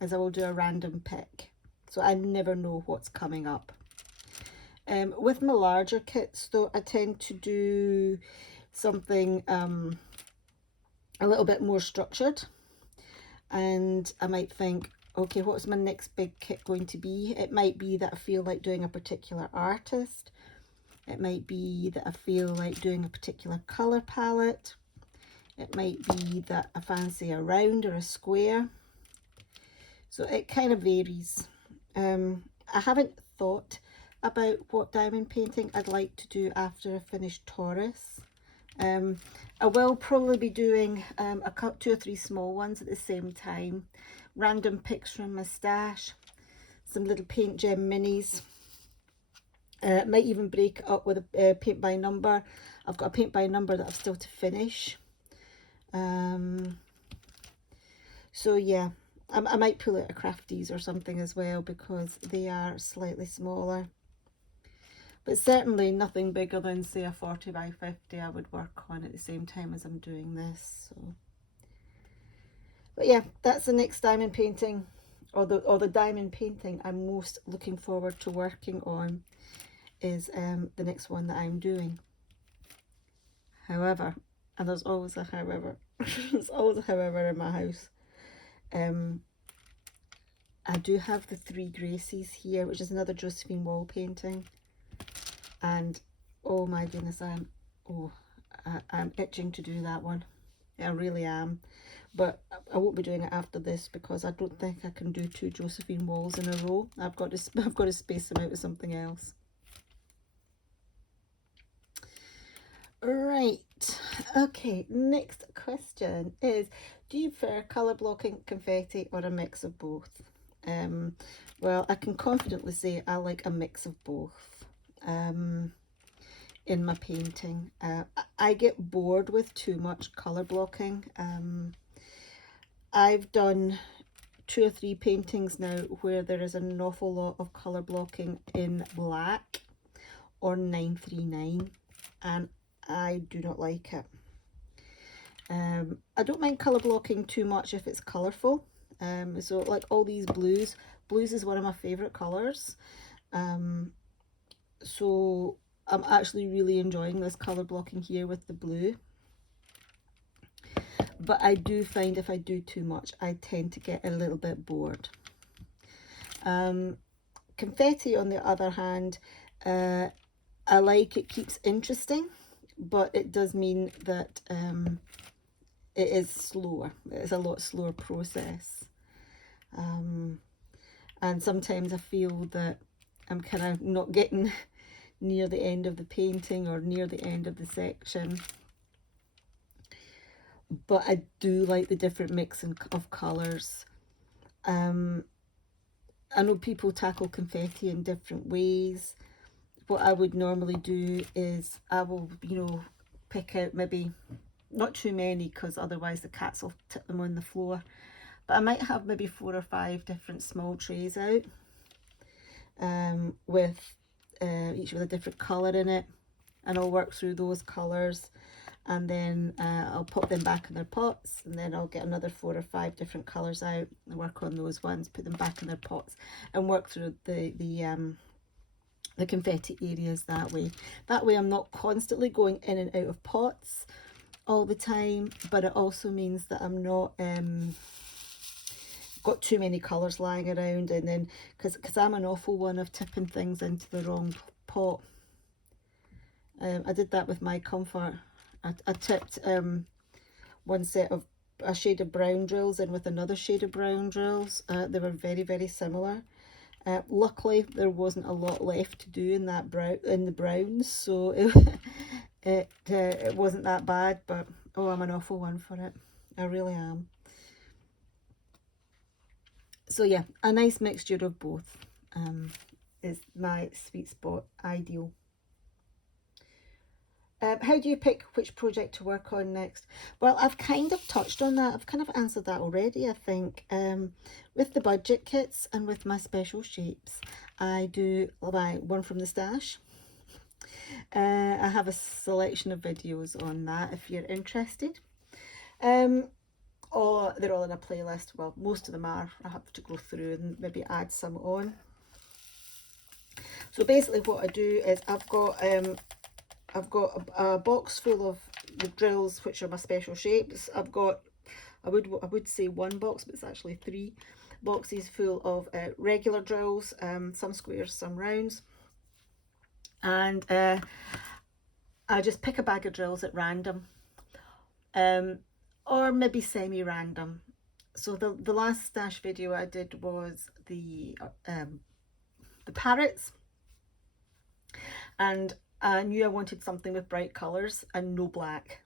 as I will do a random pick. So I never know what's coming up. With my larger kits though, I tend to do something a little bit more structured, and I might think, okay, what's my next big kit going to be? It might be that I feel like doing a particular artist. It might be that I feel like doing a particular colour palette. It might be that I fancy a round or a square. So it kind of varies. I haven't thought about what diamond painting I'd like to do after I finish Taurus. I will probably be doing 2 or 3 small ones at the same time. Random picks from my stash. Some little paint gem minis. Might even break it up with a paint by number. I've got a paint by number that I've still to finish. So yeah, I might pull out a Crafties or something as well, because they are slightly smaller. But certainly nothing bigger than, say, a 40 by 50 I would work on at the same time as I'm doing this. So, but yeah, that's the next diamond painting, or the diamond painting I'm most looking forward to working on, is the next one that I'm doing. However, and there's always a however, there's always a however in my house. I do have the Three Graces here, which is another Josephine wall painting, and oh my goodness, I'm itching to do that one. I really am, but I won't be doing it after this, because I don't think I can do 2 Josephine walls in a row. I've got to space them out with something else. Right, okay, next question is, do you prefer colour blocking, confetti, or a mix of both? Well, I can confidently say I like a mix of both in my painting. I get bored with too much colour blocking. I've done 2 or 3 paintings now where there is an awful lot of colour blocking in black or 939, and I do not like it. I don't mind colour blocking too much if it's colourful. So like all these blues is one of my favourite colours. So I'm actually really enjoying this colour blocking here with the blue. But I do find if I do too much, I tend to get a little bit bored. Confetti, on the other hand, I like it, keeps interesting, but it does mean that it is slower. It's a lot slower process. And sometimes I feel that I'm kind of not getting near the end of the painting or near the end of the section. But I do like the different mixing of colours. I know people tackle confetti in different ways. What I would normally do is I will, pick out maybe not too many, because otherwise the cats will tip them on the floor. But I might have maybe 4 or 5 different small trays out, with each with a different colour in it, and I'll work through those colours, and then I'll pop them back in their pots, and then I'll get another 4 or 5 different colours out and work on those ones, put them back in their pots, and work through the confetti areas that way. That way I'm not constantly going in and out of pots all the time, but it also means that I'm not got too many colours lying around, and then because I'm an awful one of tipping things into the wrong pot. I did that with my comfort. I tipped one set of a shade of brown drills in with another shade of brown drills. They were very, very similar. Luckily, there wasn't a lot left to do in that the browns, so it wasn't that bad. But oh, I'm an awful one for it. I really am. So yeah, a nice mixture of both is my sweet spot, ideal. How do you pick which project to work on next? Well, I've kind of touched on that. I've kind of answered that already, I think. With the budget kits and with my special shapes, I do my one from the stash. I have a selection of videos on that if you're interested. Or they're all in a playlist. Well, most of them are. I have to go through and maybe add some on. So basically what I do is I've got a box full of the drills, which are my special shapes. I've got, I would say one box, but it's actually 3 boxes full of regular drills, some squares, some rounds. And I just pick a bag of drills at random, or maybe semi-random. So the last stash video I did was the parrots, and I knew I wanted something with bright colours and no black.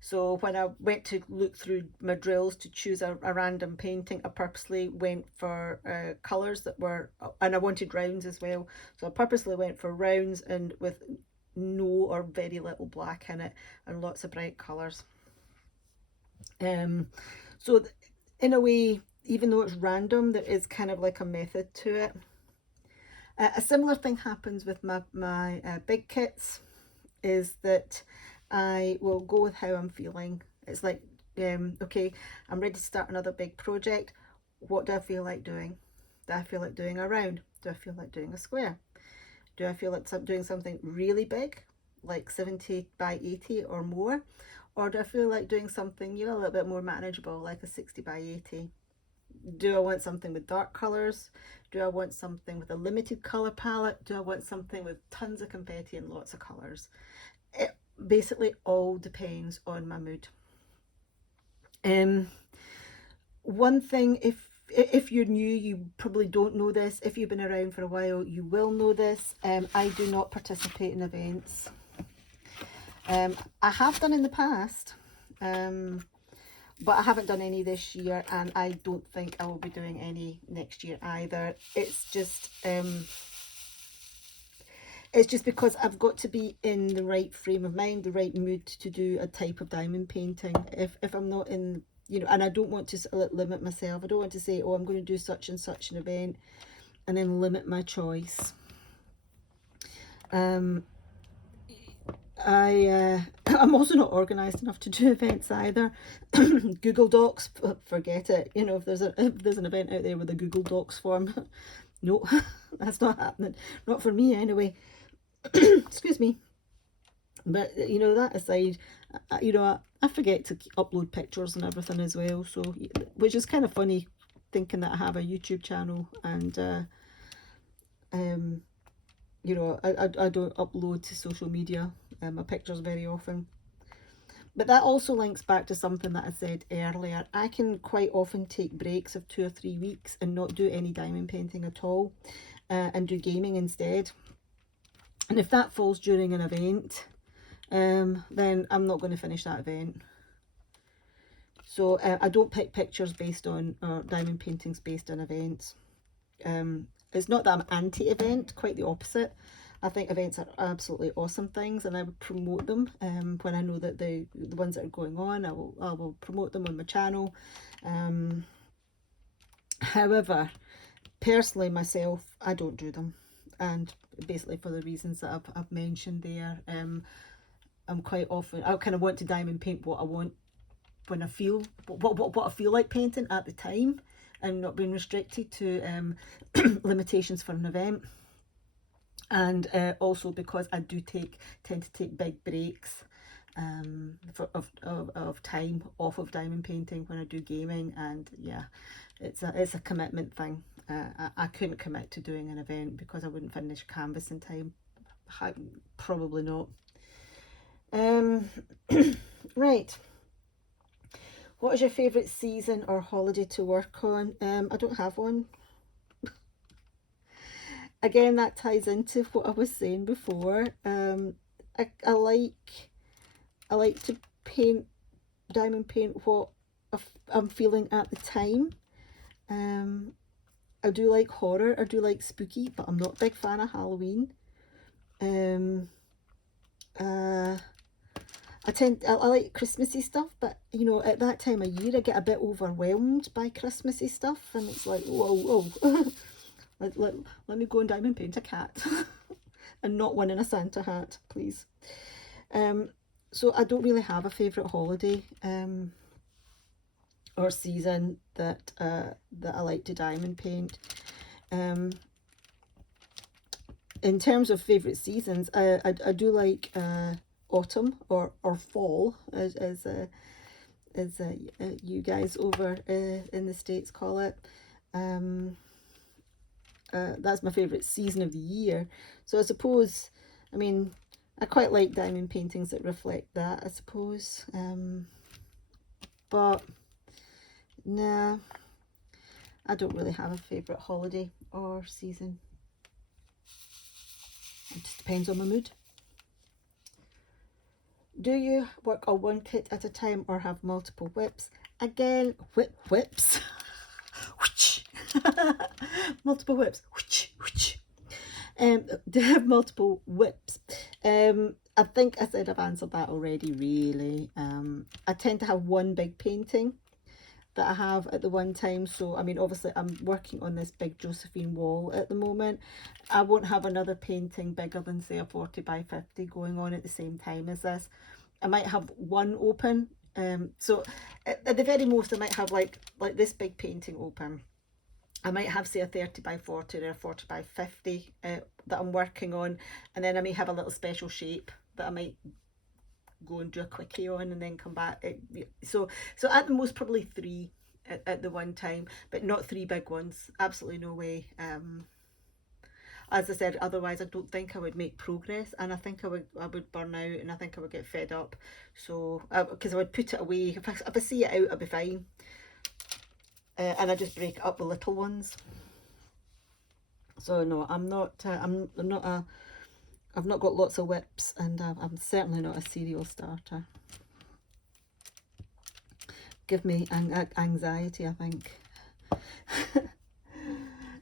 So when I went to look through my drills to choose a random painting, I purposely went for colours that were, and I wanted rounds as well. So I purposely went for rounds and with no or very little black in it and lots of bright colours. So in a way, even though it's random, there is kind of like a method to it. A similar thing happens with my big kits, is that I will go with how I'm feeling. It's like, okay, I'm ready to start another big project. What do I feel like doing? Do I feel like doing a round? Do I feel like doing a square? Do I feel like doing something really big, like 70 by 80 or more? Or do I feel like doing something, you know, a little bit more manageable, like a 60 by 80? Do I want something with dark colours? Do I want something with a limited colour palette? Do I want something with tons of confetti and lots of colours? It basically all depends on my mood. One thing, if you're new, you probably don't know this. If you've been around for a while, you will know this. I do not participate in events. I have done in the past, but I haven't done any this year, and I don't think I will be doing any next year either. It's just because I've got to be in the right frame of mind, the right mood to do a type of diamond painting. If I'm not in, you know, and I don't want to limit myself. I don't want to say, oh, I'm going to do such and such an event and then limit my choice. I'm also not organised enough to do events either. Google Docs, forget it. You know, if there's an event out there with a Google Docs form, no, that's not happening. Not for me anyway. Excuse me. But you know, that aside, you know, I forget to upload pictures and everything as well. So, which is kind of funny, thinking that I have a YouTube channel and you know, I don't upload to social media my pictures very often. But that also links back to something that I said earlier. I can quite often take breaks of 2 or 3 weeks and not do any diamond painting at all, and do gaming instead. And if that falls during an event, then I'm not going to finish that event. So I don't pick pictures based on, or diamond paintings based on events. It's not that I'm anti-event, quite the opposite. I think events are absolutely awesome things, and I would promote them when I know that the ones that are going on, I will promote them on my channel. However, personally myself, I don't do them, and basically for the reasons that I've mentioned there. I'm quite often, I kind of want to diamond paint what I want when I feel, what I feel like painting at the time, and not being restricted to limitations for an event. And also because I do tend to take big breaks of time off of diamond painting when I do gaming, and yeah, it's a commitment thing. I couldn't commit to doing an event because I wouldn't finish canvas in time. Probably not. Right. What is your favourite season or holiday to work on? I don't have one. Again, that ties into what I was saying before. I like to paint, diamond paint what I'm feeling at the time. I do like horror, I do like spooky, but I'm not a big fan of Halloween. I like Christmassy stuff, but you know, at that time of year I get a bit overwhelmed by Christmassy stuff, and it's like, whoa, whoa. let me go and diamond paint a cat and not one in a Santa hat, please. So I don't really have a favourite holiday or season that I like to diamond paint. In terms of favourite seasons, I do like autumn or fall, as you guys over in the States call it. That's my favourite season of the year. So I suppose, I mean, I quite like diamond paintings that reflect that, I suppose. But nah, I don't really have a favourite holiday or season. It just depends on my mood. Do you work on one kit at a time or have multiple WIPs? Again, whips. Multiple WIPs. Do you have multiple WIPs? I think I said I've answered that already, really. I tend to have one big painting that I have at the one time. So, I mean, obviously I'm working on this big Josephine wall at the moment. I won't have another painting bigger than, say, a 40 by 50 going on at the same time as this. I might have one open. So at the very most, I might have like this big painting open. I might have, say, a 30 by 40 or a 40 by 50 that I'm working on. And then I may have a little special shape that I might go and do a quickie on and then come back. So at the most probably 3 at the one time, but not 3 big ones. Absolutely no way. As I said, otherwise I don't think I would make progress, and I think I would burn out, and I think I would get fed up. So because I would put it away. If I see it out, I'll be fine. And I just break it up with little ones. So no, I'm not I've not got lots of WIPs, and I'm certainly not a serial starter. Give me anxiety, I think.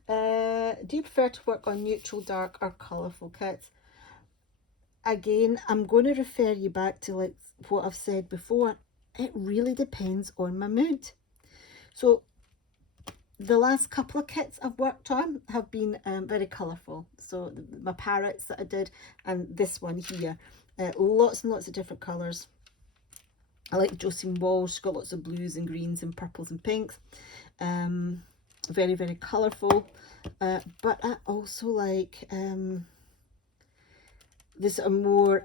Do you prefer to work on neutral, dark or colourful kits? Again, I'm going to refer you back to like what I've said before. It really depends on my mood. So the last couple of kits I've worked on have been very colourful. So my parrots that I did, and this one here, lots and lots of different colours. I like Josephine Walsh. She's got lots of blues and greens and purples and pinks. Very, very colourful. But I also like this more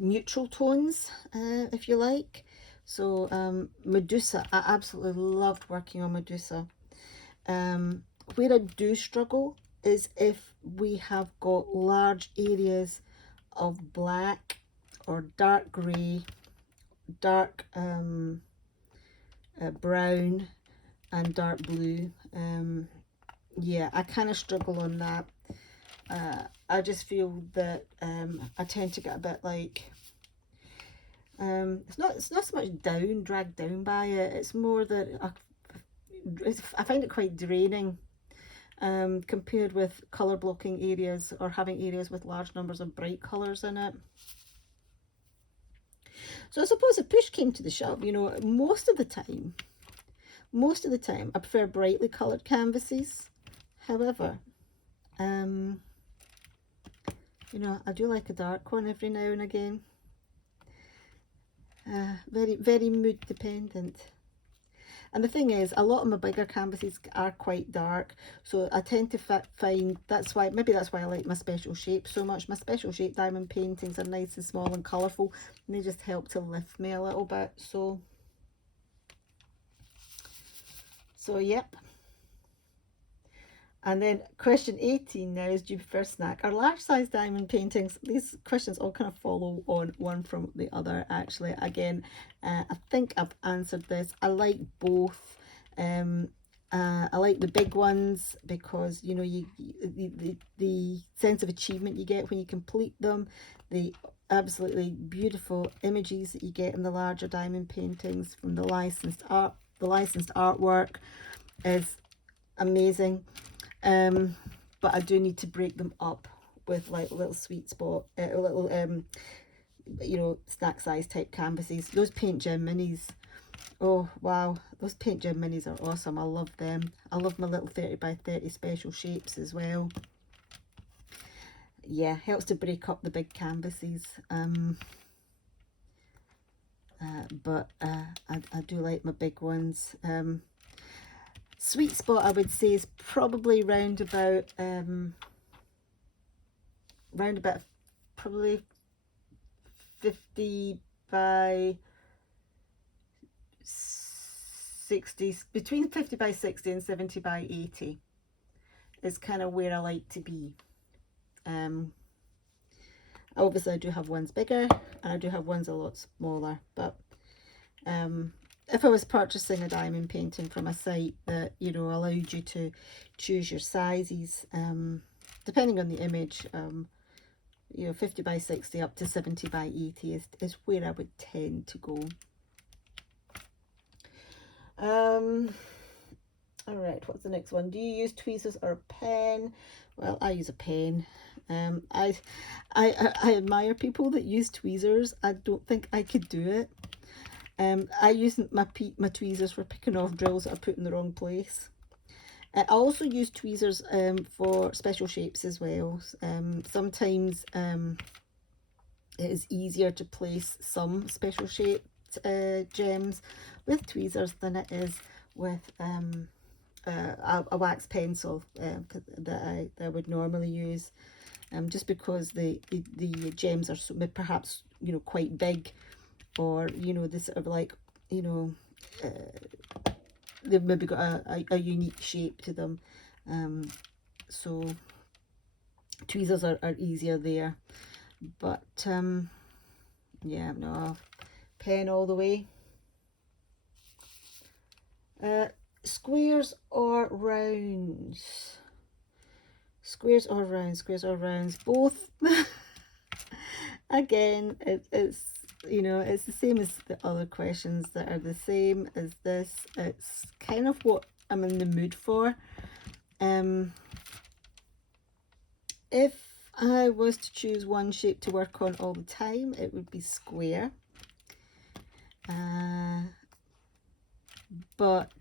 neutral tones, if you like. So Medusa, I absolutely loved working on Medusa. Where I do struggle is if we have got large areas of black or dark grey, dark brown and dark blue. Yeah, I kind of struggle on that. I just feel that I tend to get a bit like it's not so much dragged down by it. It's more that I find it quite draining compared with colour blocking areas or having areas with large numbers of bright colours in it. So I suppose if push came to the shove, you know, most of the time I prefer brightly coloured canvases. However, you know, I do like a dark one every now and again. Very, very mood dependent. And the thing is, a lot of my bigger canvases are quite dark, so I tend to find maybe that's why I like my special shape so much. My special shape diamond paintings are nice and small and colourful, and they just help to lift me a little bit. So yep. And then question 18 now is, do you prefer snack or large size diamond paintings? These questions all kind of follow on one from the other, actually. Again, I think I've answered this. I like both. I like the big ones because, you know, the sense of achievement you get when you complete them, the absolutely beautiful images that you get in the larger diamond paintings from the licensed artwork is amazing. But I do need to break them up with like little sweet spot, little you know, snack size type canvases. Those Paint Gem minis, oh wow, those Paint Gem minis are awesome. I love them. I love my little 30 by 30 special shapes as well. Yeah, helps to break up the big canvases. But I do like my big ones. Sweet spot, I would say, is probably round about probably 50 by 60, between 50 by 60 and 70 by 80 is kind of where I like to be. Obviously I do have ones bigger and I do have ones a lot smaller, but if I was purchasing a diamond painting from a site that, you know, allowed you to choose your sizes, depending on the image, you know, 50 by 60 up to 70 by 80 is where I would tend to go. All right, what's the next one? Do you use tweezers or a pen? Well, I use a pen. I admire people that use tweezers. I don't think I could do it. I use my tweezers for picking off drills that I put in the wrong place. I also use tweezers for special shapes as well. Sometimes it is easier to place some special shaped gems with tweezers than it is with a wax pencil that I would normally use. Just because the gems are perhaps, you know, quite big, or, you know, this sort of like, you know, they've maybe got a unique shape to them. So tweezers are easier there. But yeah, no, pen all the way. Squares or rounds? Squares or rounds? Squares or rounds? Both. Again, it's, you know, it's the same as the other questions that are the same as this. It's kind of what I'm in the mood for. If I was to choose one shape to work on all the time, it would be square. But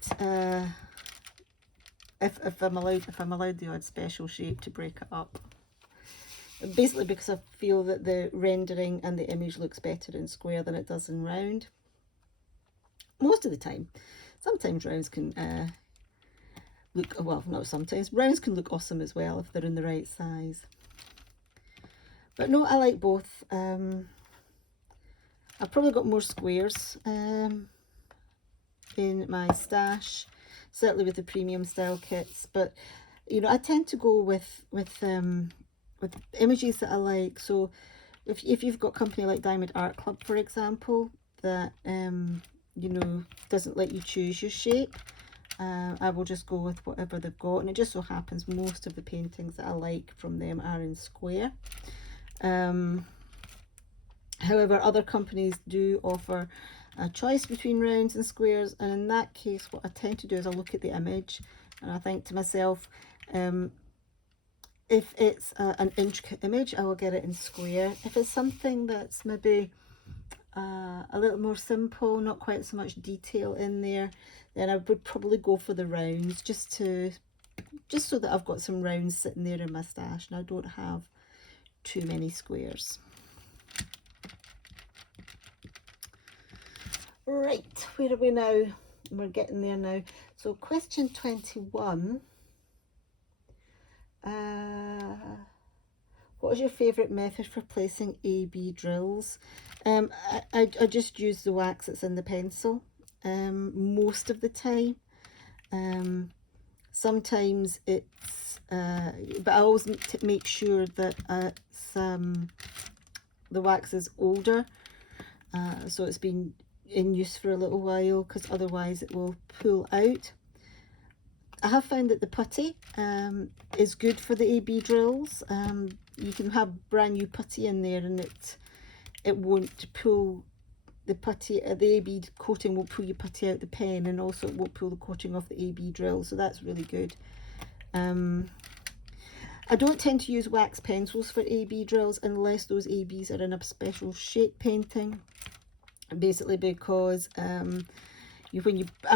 if I'm allowed the odd special shape to break it up, basically because I feel that the rendering and the image looks better in square than it does in round. Most of the time. Sometimes rounds can look, well, not sometimes, rounds can look awesome as well if they're in the right size. But no, I like both. I've probably got more squares in my stash, certainly with the premium style kits, but, you know, I tend to go with images that I like. So if you've got a company like Diamond Art Club, for example, that you know, doesn't let you choose your shape, I will just go with whatever they've got, and it just so happens most of the paintings that I like from them are in square. However, other companies do offer a choice between rounds and squares, and in that case what I tend to do is I look at the image and I think to myself, if it's an intricate image, I will get it in square. If it's something that's maybe a little more simple, not quite so much detail in there, then I would probably go for the rounds, just so that I've got some rounds sitting there in my stash and I don't have too many squares. Right, where are we now? We're getting there now. So question 21. What is your favourite method for placing A-B drills? I just use the wax that's in the pencil most of the time. Sometimes it's but I always need to make sure that it's, the wax is older, so it's been in use for a little while, because otherwise it will pull out. I have found that the putty is good for the AB drills. You can have brand new putty in there and it won't pull the putty, the AB coating won't pull your putty out the pen, and also it won't pull the coating off the AB drill, so that's really good. I don't tend to use wax pencils for AB drills unless those ABs are in a special shape painting, basically because I'm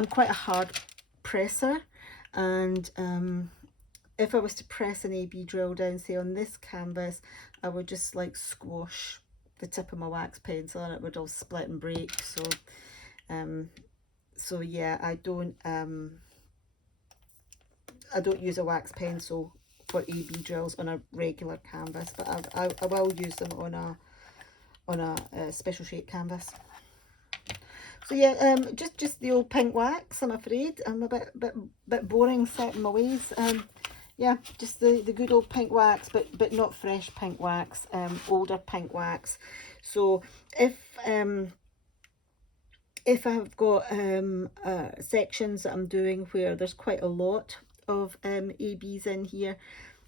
quite a hard presser, and if I was to press an AB drill down, say on this canvas, I would just like squash the tip of my wax pencil and it would all split and break. So yeah, I don't use a wax pencil for AB drills on a regular canvas, but I will use them on a special shape canvas. So yeah, just the old pink wax. I'm afraid I'm a bit boring set in my ways. Yeah, just the good old pink wax, but not fresh pink wax, older pink wax. So if I've got sections that I'm doing where there's quite a lot of ABs in here,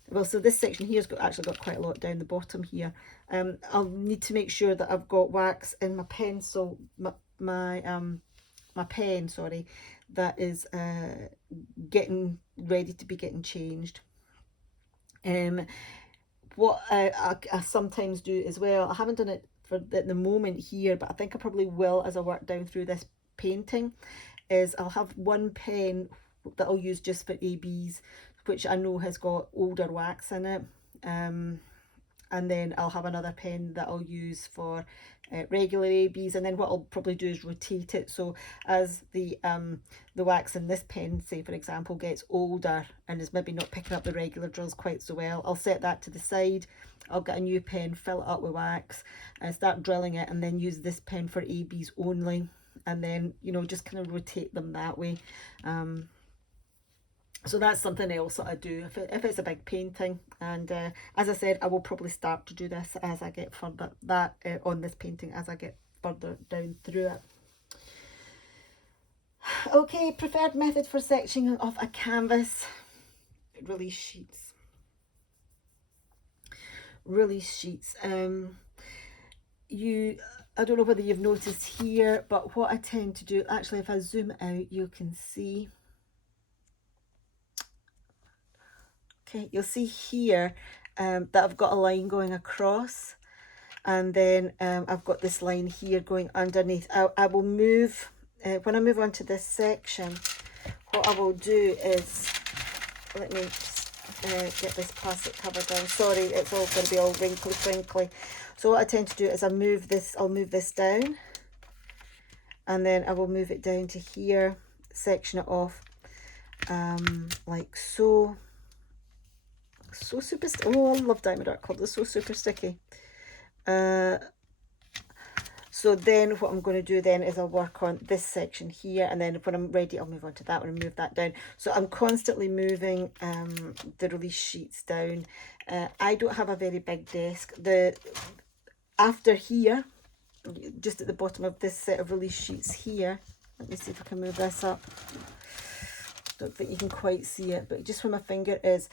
well, so this section here's actually got quite a lot down the bottom here. I'll need to make sure that I've got wax in my pencil, my pen, sorry, that is getting ready to be getting changed. What I sometimes do as well, I haven't done it for at the moment here, but I think I probably will as I work down through this painting, is I'll have one pen that I'll use just for ABs, which I know has got older wax in it, and then I'll have another pen that I'll use for regular ABs, and then what I'll probably do is rotate it, so as the wax in this pen, say for example, gets older and is maybe not picking up the regular drills quite so well, I'll set that to the side, I'll get a new pen, fill it up with wax and start drilling it, and then use this pen for ABs only, and then, you know, just kind of rotate them that way. So that's something else that I do if it's a big painting, and as I said, I will probably start to do this as I get further on this painting as I get further down through it. Okay, preferred method for sectioning off a canvas: release sheets. Release sheets. I don't know whether you've noticed here, but what I tend to do, actually if I zoom out you can see. Okay, you'll see here that I've got a line going across, and then I've got this line here going underneath. I will move, when I move on to this section, what I will do is, let me just get this plastic cover down. Sorry, it's all going to be all wrinkly crinkly. So what I tend to do is I'll move this down, and then I will move it down to here, section it off, like so. So super, oh, I love Diamond Art Club, they're so super sticky. So then what I'm going to do then is I'll work on this section here, and then when I'm ready I'll move on to that one and move that down. So I'm constantly moving the release sheets down. I don't have a very big desk. After here, just at the bottom of this set of release sheets here, let me see if I can move this up. Don't think you can quite see it, but just where my finger is,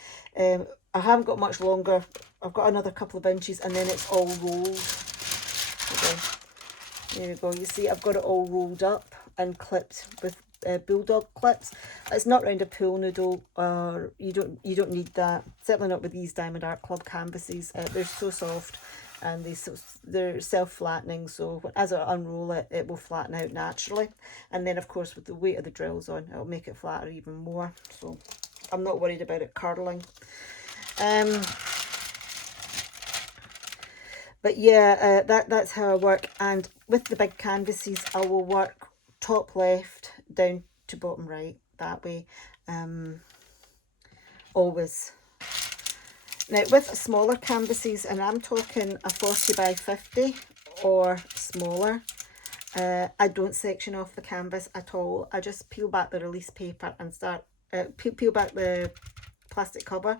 I haven't got much longer. I've got another couple of inches, and then it's all rolled. Okay. There we go. You see, I've got it all rolled up and clipped with bulldog clips. It's not round a pool noodle, or you don't need that. Certainly not with these Diamond Art Club canvases. They're so soft, and they're self-flattening, so as I unroll it, it will flatten out naturally, and then of course with the weight of the drills on, it'll make it flatter even more, so I'm not worried about it curling. But yeah, that's how I work, and with the big canvases I will work top left down to bottom right, that way, always. Now with smaller canvases, and I'm talking a 40 by 50 or smaller, I don't section off the canvas at all. I just peel back the release paper and start, peel back the plastic cover,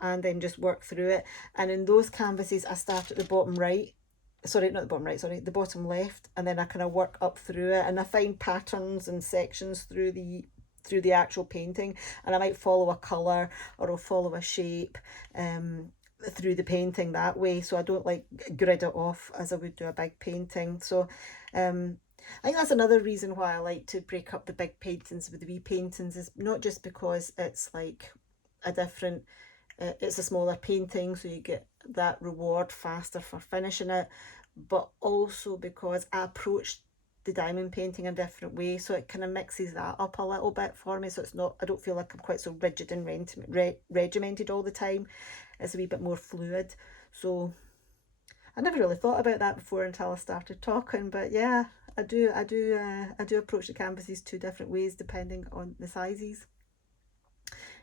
and then just work through it. And in those canvases I start at the bottom right, sorry, not the bottom right, sorry, the bottom left, and then I kind of work up through it, and I find patterns and sections through the actual painting, and I might follow a colour or I'll follow a shape through the painting that way, so I don't like grid it off as I would do a big painting. So I think that's another reason why I like to break up the big paintings with the wee paintings, is not just because it's like a different, it's a smaller painting, so you get that reward faster for finishing it, but also because I approach the diamond painting a different way, so it kind of mixes that up a little bit for me, so it's not, I don't feel like I'm quite so rigid and regimented all the time. It's a wee bit more fluid. So I never really thought about that before until I started talking, but yeah, I do approach the canvases two different ways depending on the sizes.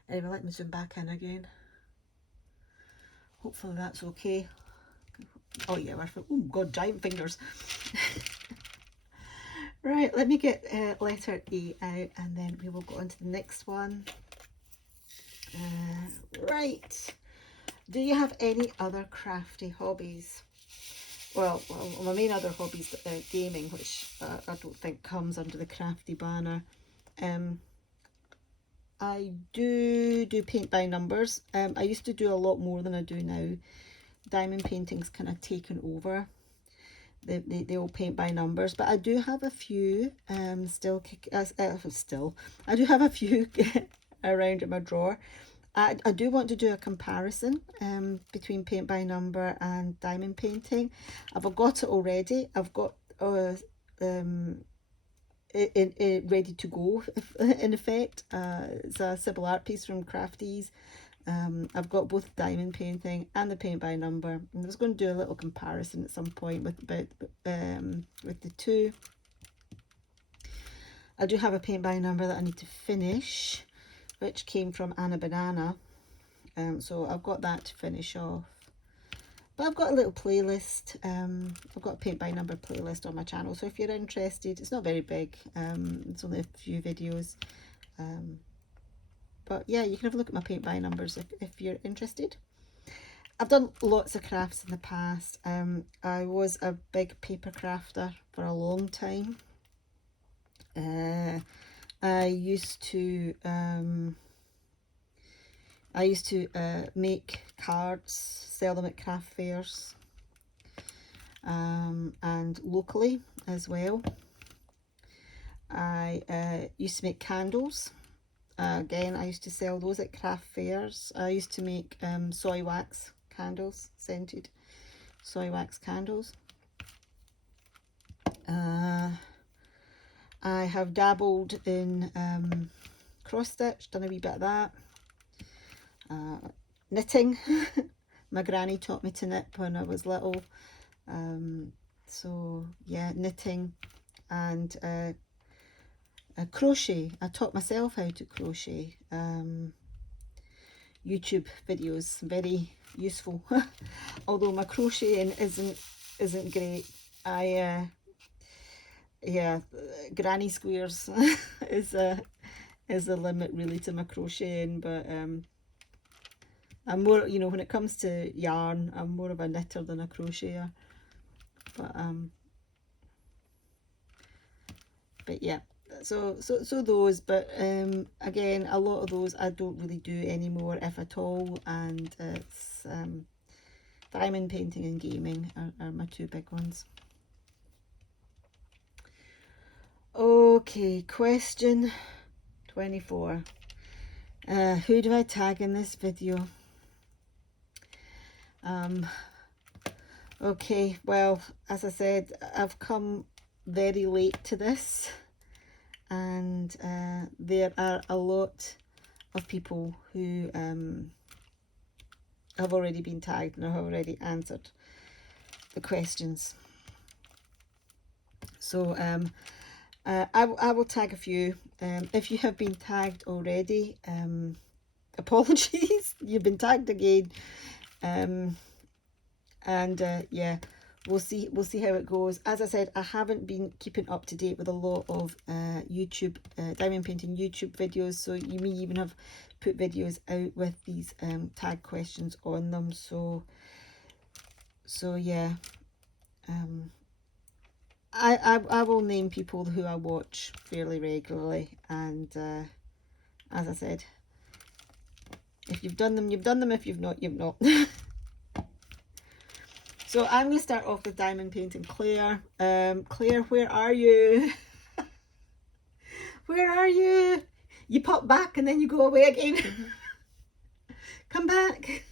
Anyway, let me zoom back in again. Hopefully that's okay. Oh yeah, we're, oh god, giant fingers. Right, let me get letter E out, and then we will go on to the next one. Right, do you have any other crafty hobbies? Well, my main other hobby is gaming, which I don't think comes under the crafty banner. I do paint by numbers. I used to do a lot more than I do now. Diamond painting's kind of taken over. They all paint by numbers, but I do have a few still. I do have a few around in my drawer. I do want to do a comparison between paint by number and diamond painting. I've got it already. I've got it ready to go, in effect. It's a Sybil art piece from Crafties. I've got both diamond painting and the paint by number, and I was going to do a little comparison at some point with the two. I do have a paint by number that I need to finish, which came from Anna Banana, so I've got that to finish off. But I've got a little playlist. I've got a paint by number playlist on my channel, so if you're interested, it's not very big, it's only a few videos, but yeah, you can have a look at my paint by numbers if you're interested. I've done lots of crafts in the past. I was a big paper crafter for a long time. I used to make cards, sell them at craft fairs, and locally as well. I used to make candles. Again, I used to sell those at craft fairs. I used to make soy wax candles, scented soy wax candles. I have dabbled in cross stitch, done a wee bit of that. Knitting. My granny taught me to knit when I was little. So yeah, knitting, and crochet. I taught myself how to crochet. YouTube videos, very useful. Although my crocheting isn't great. Yeah, granny squares is a limit really to my crocheting, but I'm more, you know, when it comes to yarn, I'm more of a knitter than a crocheter. But yeah, so those, but again, a lot of those I don't really do anymore, if at all, and it's diamond painting and gaming are my two big ones. Okay, question 24. Who do I tag in this video? Okay, well, as I said, I've come very late to this, and there are a lot of people who have already been tagged and have already answered the questions. So I will tag a few. If you have been tagged already, apologies, you've been tagged again. And yeah, we'll see how it goes. As I said, I haven't been keeping up to date with a lot of YouTube diamond painting YouTube videos, so you may even have put videos out with these tag questions on them. So yeah, I will name people who I watch fairly regularly, and as I said, if you've done them, you've done them. If you've not, you've not. So I'm going to start off with diamond painting Claire. Claire, where are you? Where are you? You pop back and then you go away again. Come back.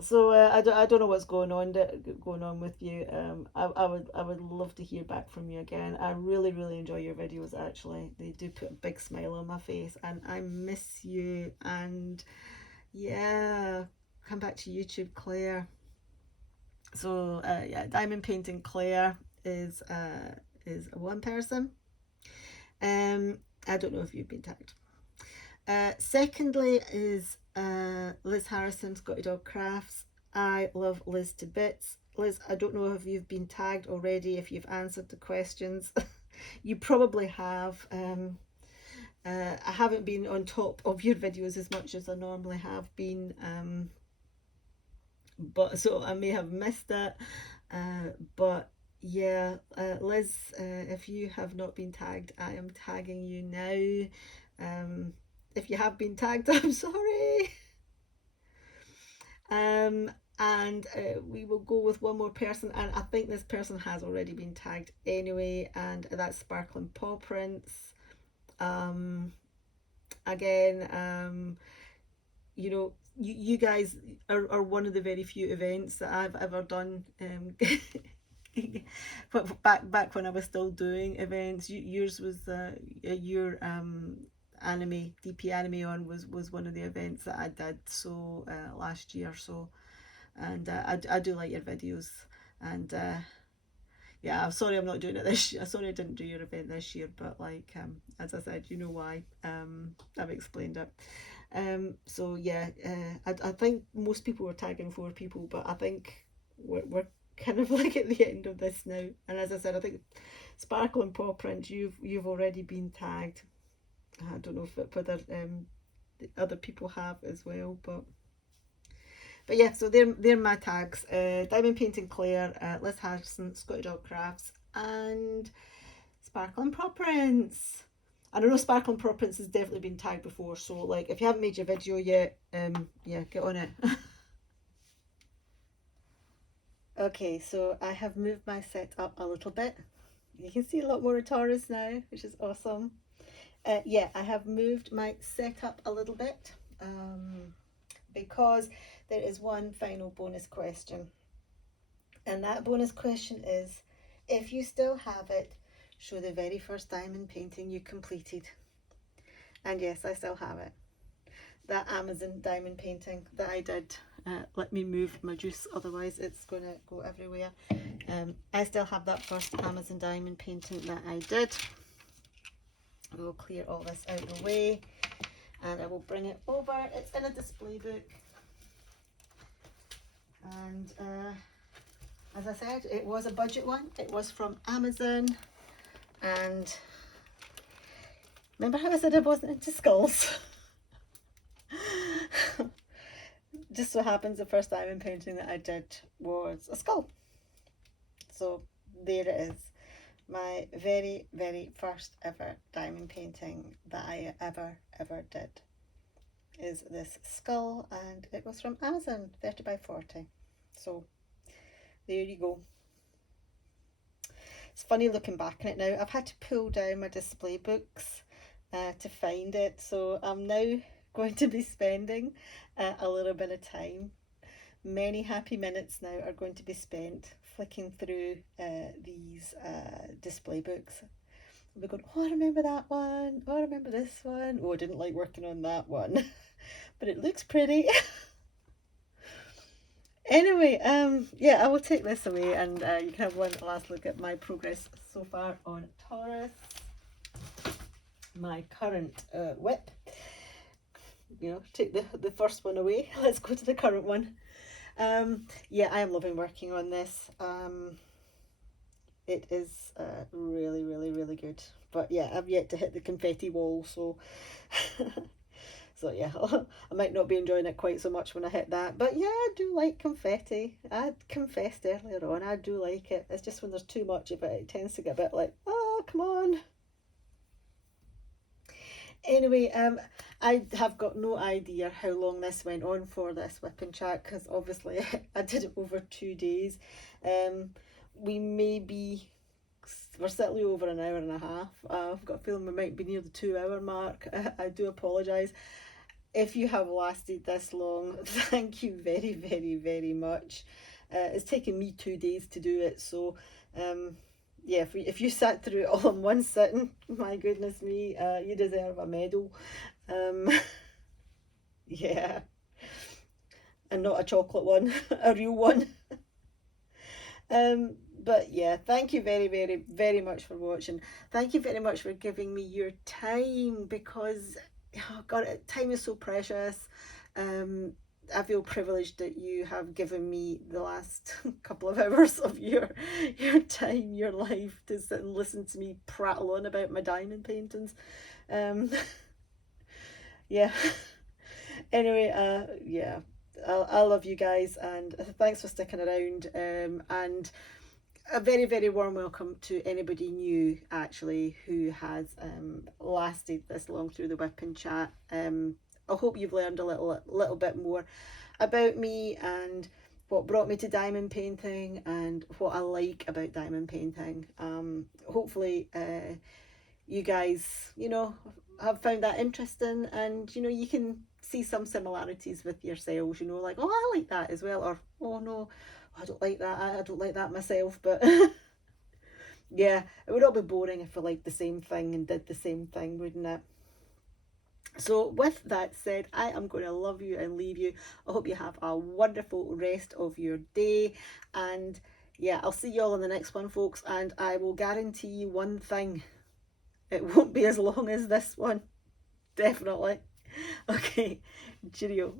So I don't know what's going on with you. I would love to hear back from you again. I really enjoy your videos. Actually, they do put a big smile on my face, and I miss you. And yeah, come back to YouTube, Claire. So yeah, diamond painting Claire is one person. I don't know if you've been tagged. Secondly is Liz Harrison, Scotty Dog Crafts. I love Liz to bits. Liz, I don't know if you've been tagged already, if you've answered the questions. You probably have. I haven't been on top of your videos as much as I normally have been, but so I may have missed it. But yeah, Liz, if you have not been tagged, I am tagging you now. If you have been tagged, I'm sorry. And we will go with one more person, and I think this person has already been tagged anyway, and that's Sparkling Paw Prints. Again, you know, you guys are one of the very few events that I've ever done. But back when I was still doing events, yours was your anime DP anime on was one of the events that I did, so last year. So, and I do like your videos, and yeah, I'm sorry I'm not doing it this year. Sorry I didn't do your event this year, but like as I said, you know why. I've explained it. So yeah, I think most people were tagging 4 people, but I think we're kind of like at the end of this now. And as I said, I think Sparkle and Paw Print, you've already been tagged. I don't know if whether other people have as well, but yeah, so they're my tags. Diamond Painting Claire, Liz Harrison, Scotty Dog Crafts, and Sparkle and Paw Prints. And I know Sparkle and Paw Prints has definitely been tagged before, so like if you haven't made your video yet, yeah, get on it. Okay, so I have moved my set up a little bit. You can see a lot more of Taurus now, which is awesome. Yeah, I have moved my setup a little bit because there is one final bonus question. And that bonus question is, if you still have it, show the very first diamond painting you completed. And yes, I still have it. That Amazon diamond painting that I did. Let me move my juice, otherwise it's going to go everywhere. I still have that first Amazon diamond painting that I did. I will clear all this out of the way and I will bring it over. It's in a display book. And as I said, it was a budget one. It was from Amazon. And remember how I said I wasn't into skulls? Just so happens the first diamond painting that I did was a skull. So there it is. My very first ever diamond painting that I ever did is this skull, and it was from Amazon, 30 by 40. So there you go. It's funny looking back on it now. I've had to pull down my display books to find it, so I'm now going to be spending a little bit of time. Many happy minutes now are going to be spent flicking through these display books. We're going, oh, I remember that one. Oh, I remember this one. Oh, I didn't like working on that one, but it looks pretty. Anyway, yeah, I will take this away, and you can have one last look at my progress so far on Taurus. My current WIP. You know, take the first one away. Let's go to the current one. Yeah, I am loving working on this. It is really, really, really good. But yeah, I've yet to hit the confetti wall, so so yeah, I might not be enjoying it quite so much when I hit that. But yeah, I do like confetti. I confessed earlier on, I do like it. It's just when there's too much of it, it tends to get a bit like, oh, come on. Anyway, I have got no idea how long this went on for, this whip and chat, because obviously I did it over 2 days. Um, we may be, we're certainly over an hour and a half. I've got a feeling we might be near the 2 hour mark. I do apologise. If you have lasted this long, thank you very, very, very much. It's taken me 2 days to do it, so um, yeah, if you sat through it all in one sitting, my goodness me, you deserve a medal. Um, yeah, and not a chocolate one, a real one. But yeah, thank you very, very, very much for watching. Thank you very much for giving me your time, because oh God, time is so precious. Um, I feel privileged that you have given me the last couple of hours of your time, your life, to sit and listen to me prattle on about my diamond paintings. Um, yeah. Anyway, yeah, I love you guys, and thanks for sticking around. And a very, very warm welcome to anybody new, actually, who has lasted this long through the whip and chat. I hope you've learned a little bit more about me and what brought me to diamond painting and what I like about diamond painting. Hopefully, you guys, have found that interesting, and you can see some similarities with yourselves. Like, oh, I like that as well, or oh no, I don't like that. I don't like that myself. But yeah, it would all be boring if we liked the same thing and did the same thing, wouldn't it? So, with that said, I am going to love you and leave you. I hope you have a wonderful rest of your day. And yeah, I'll see you all in the next one, folks. And I will guarantee you one thing, it won't be as long as this one. Definitely. Okay, cheerio.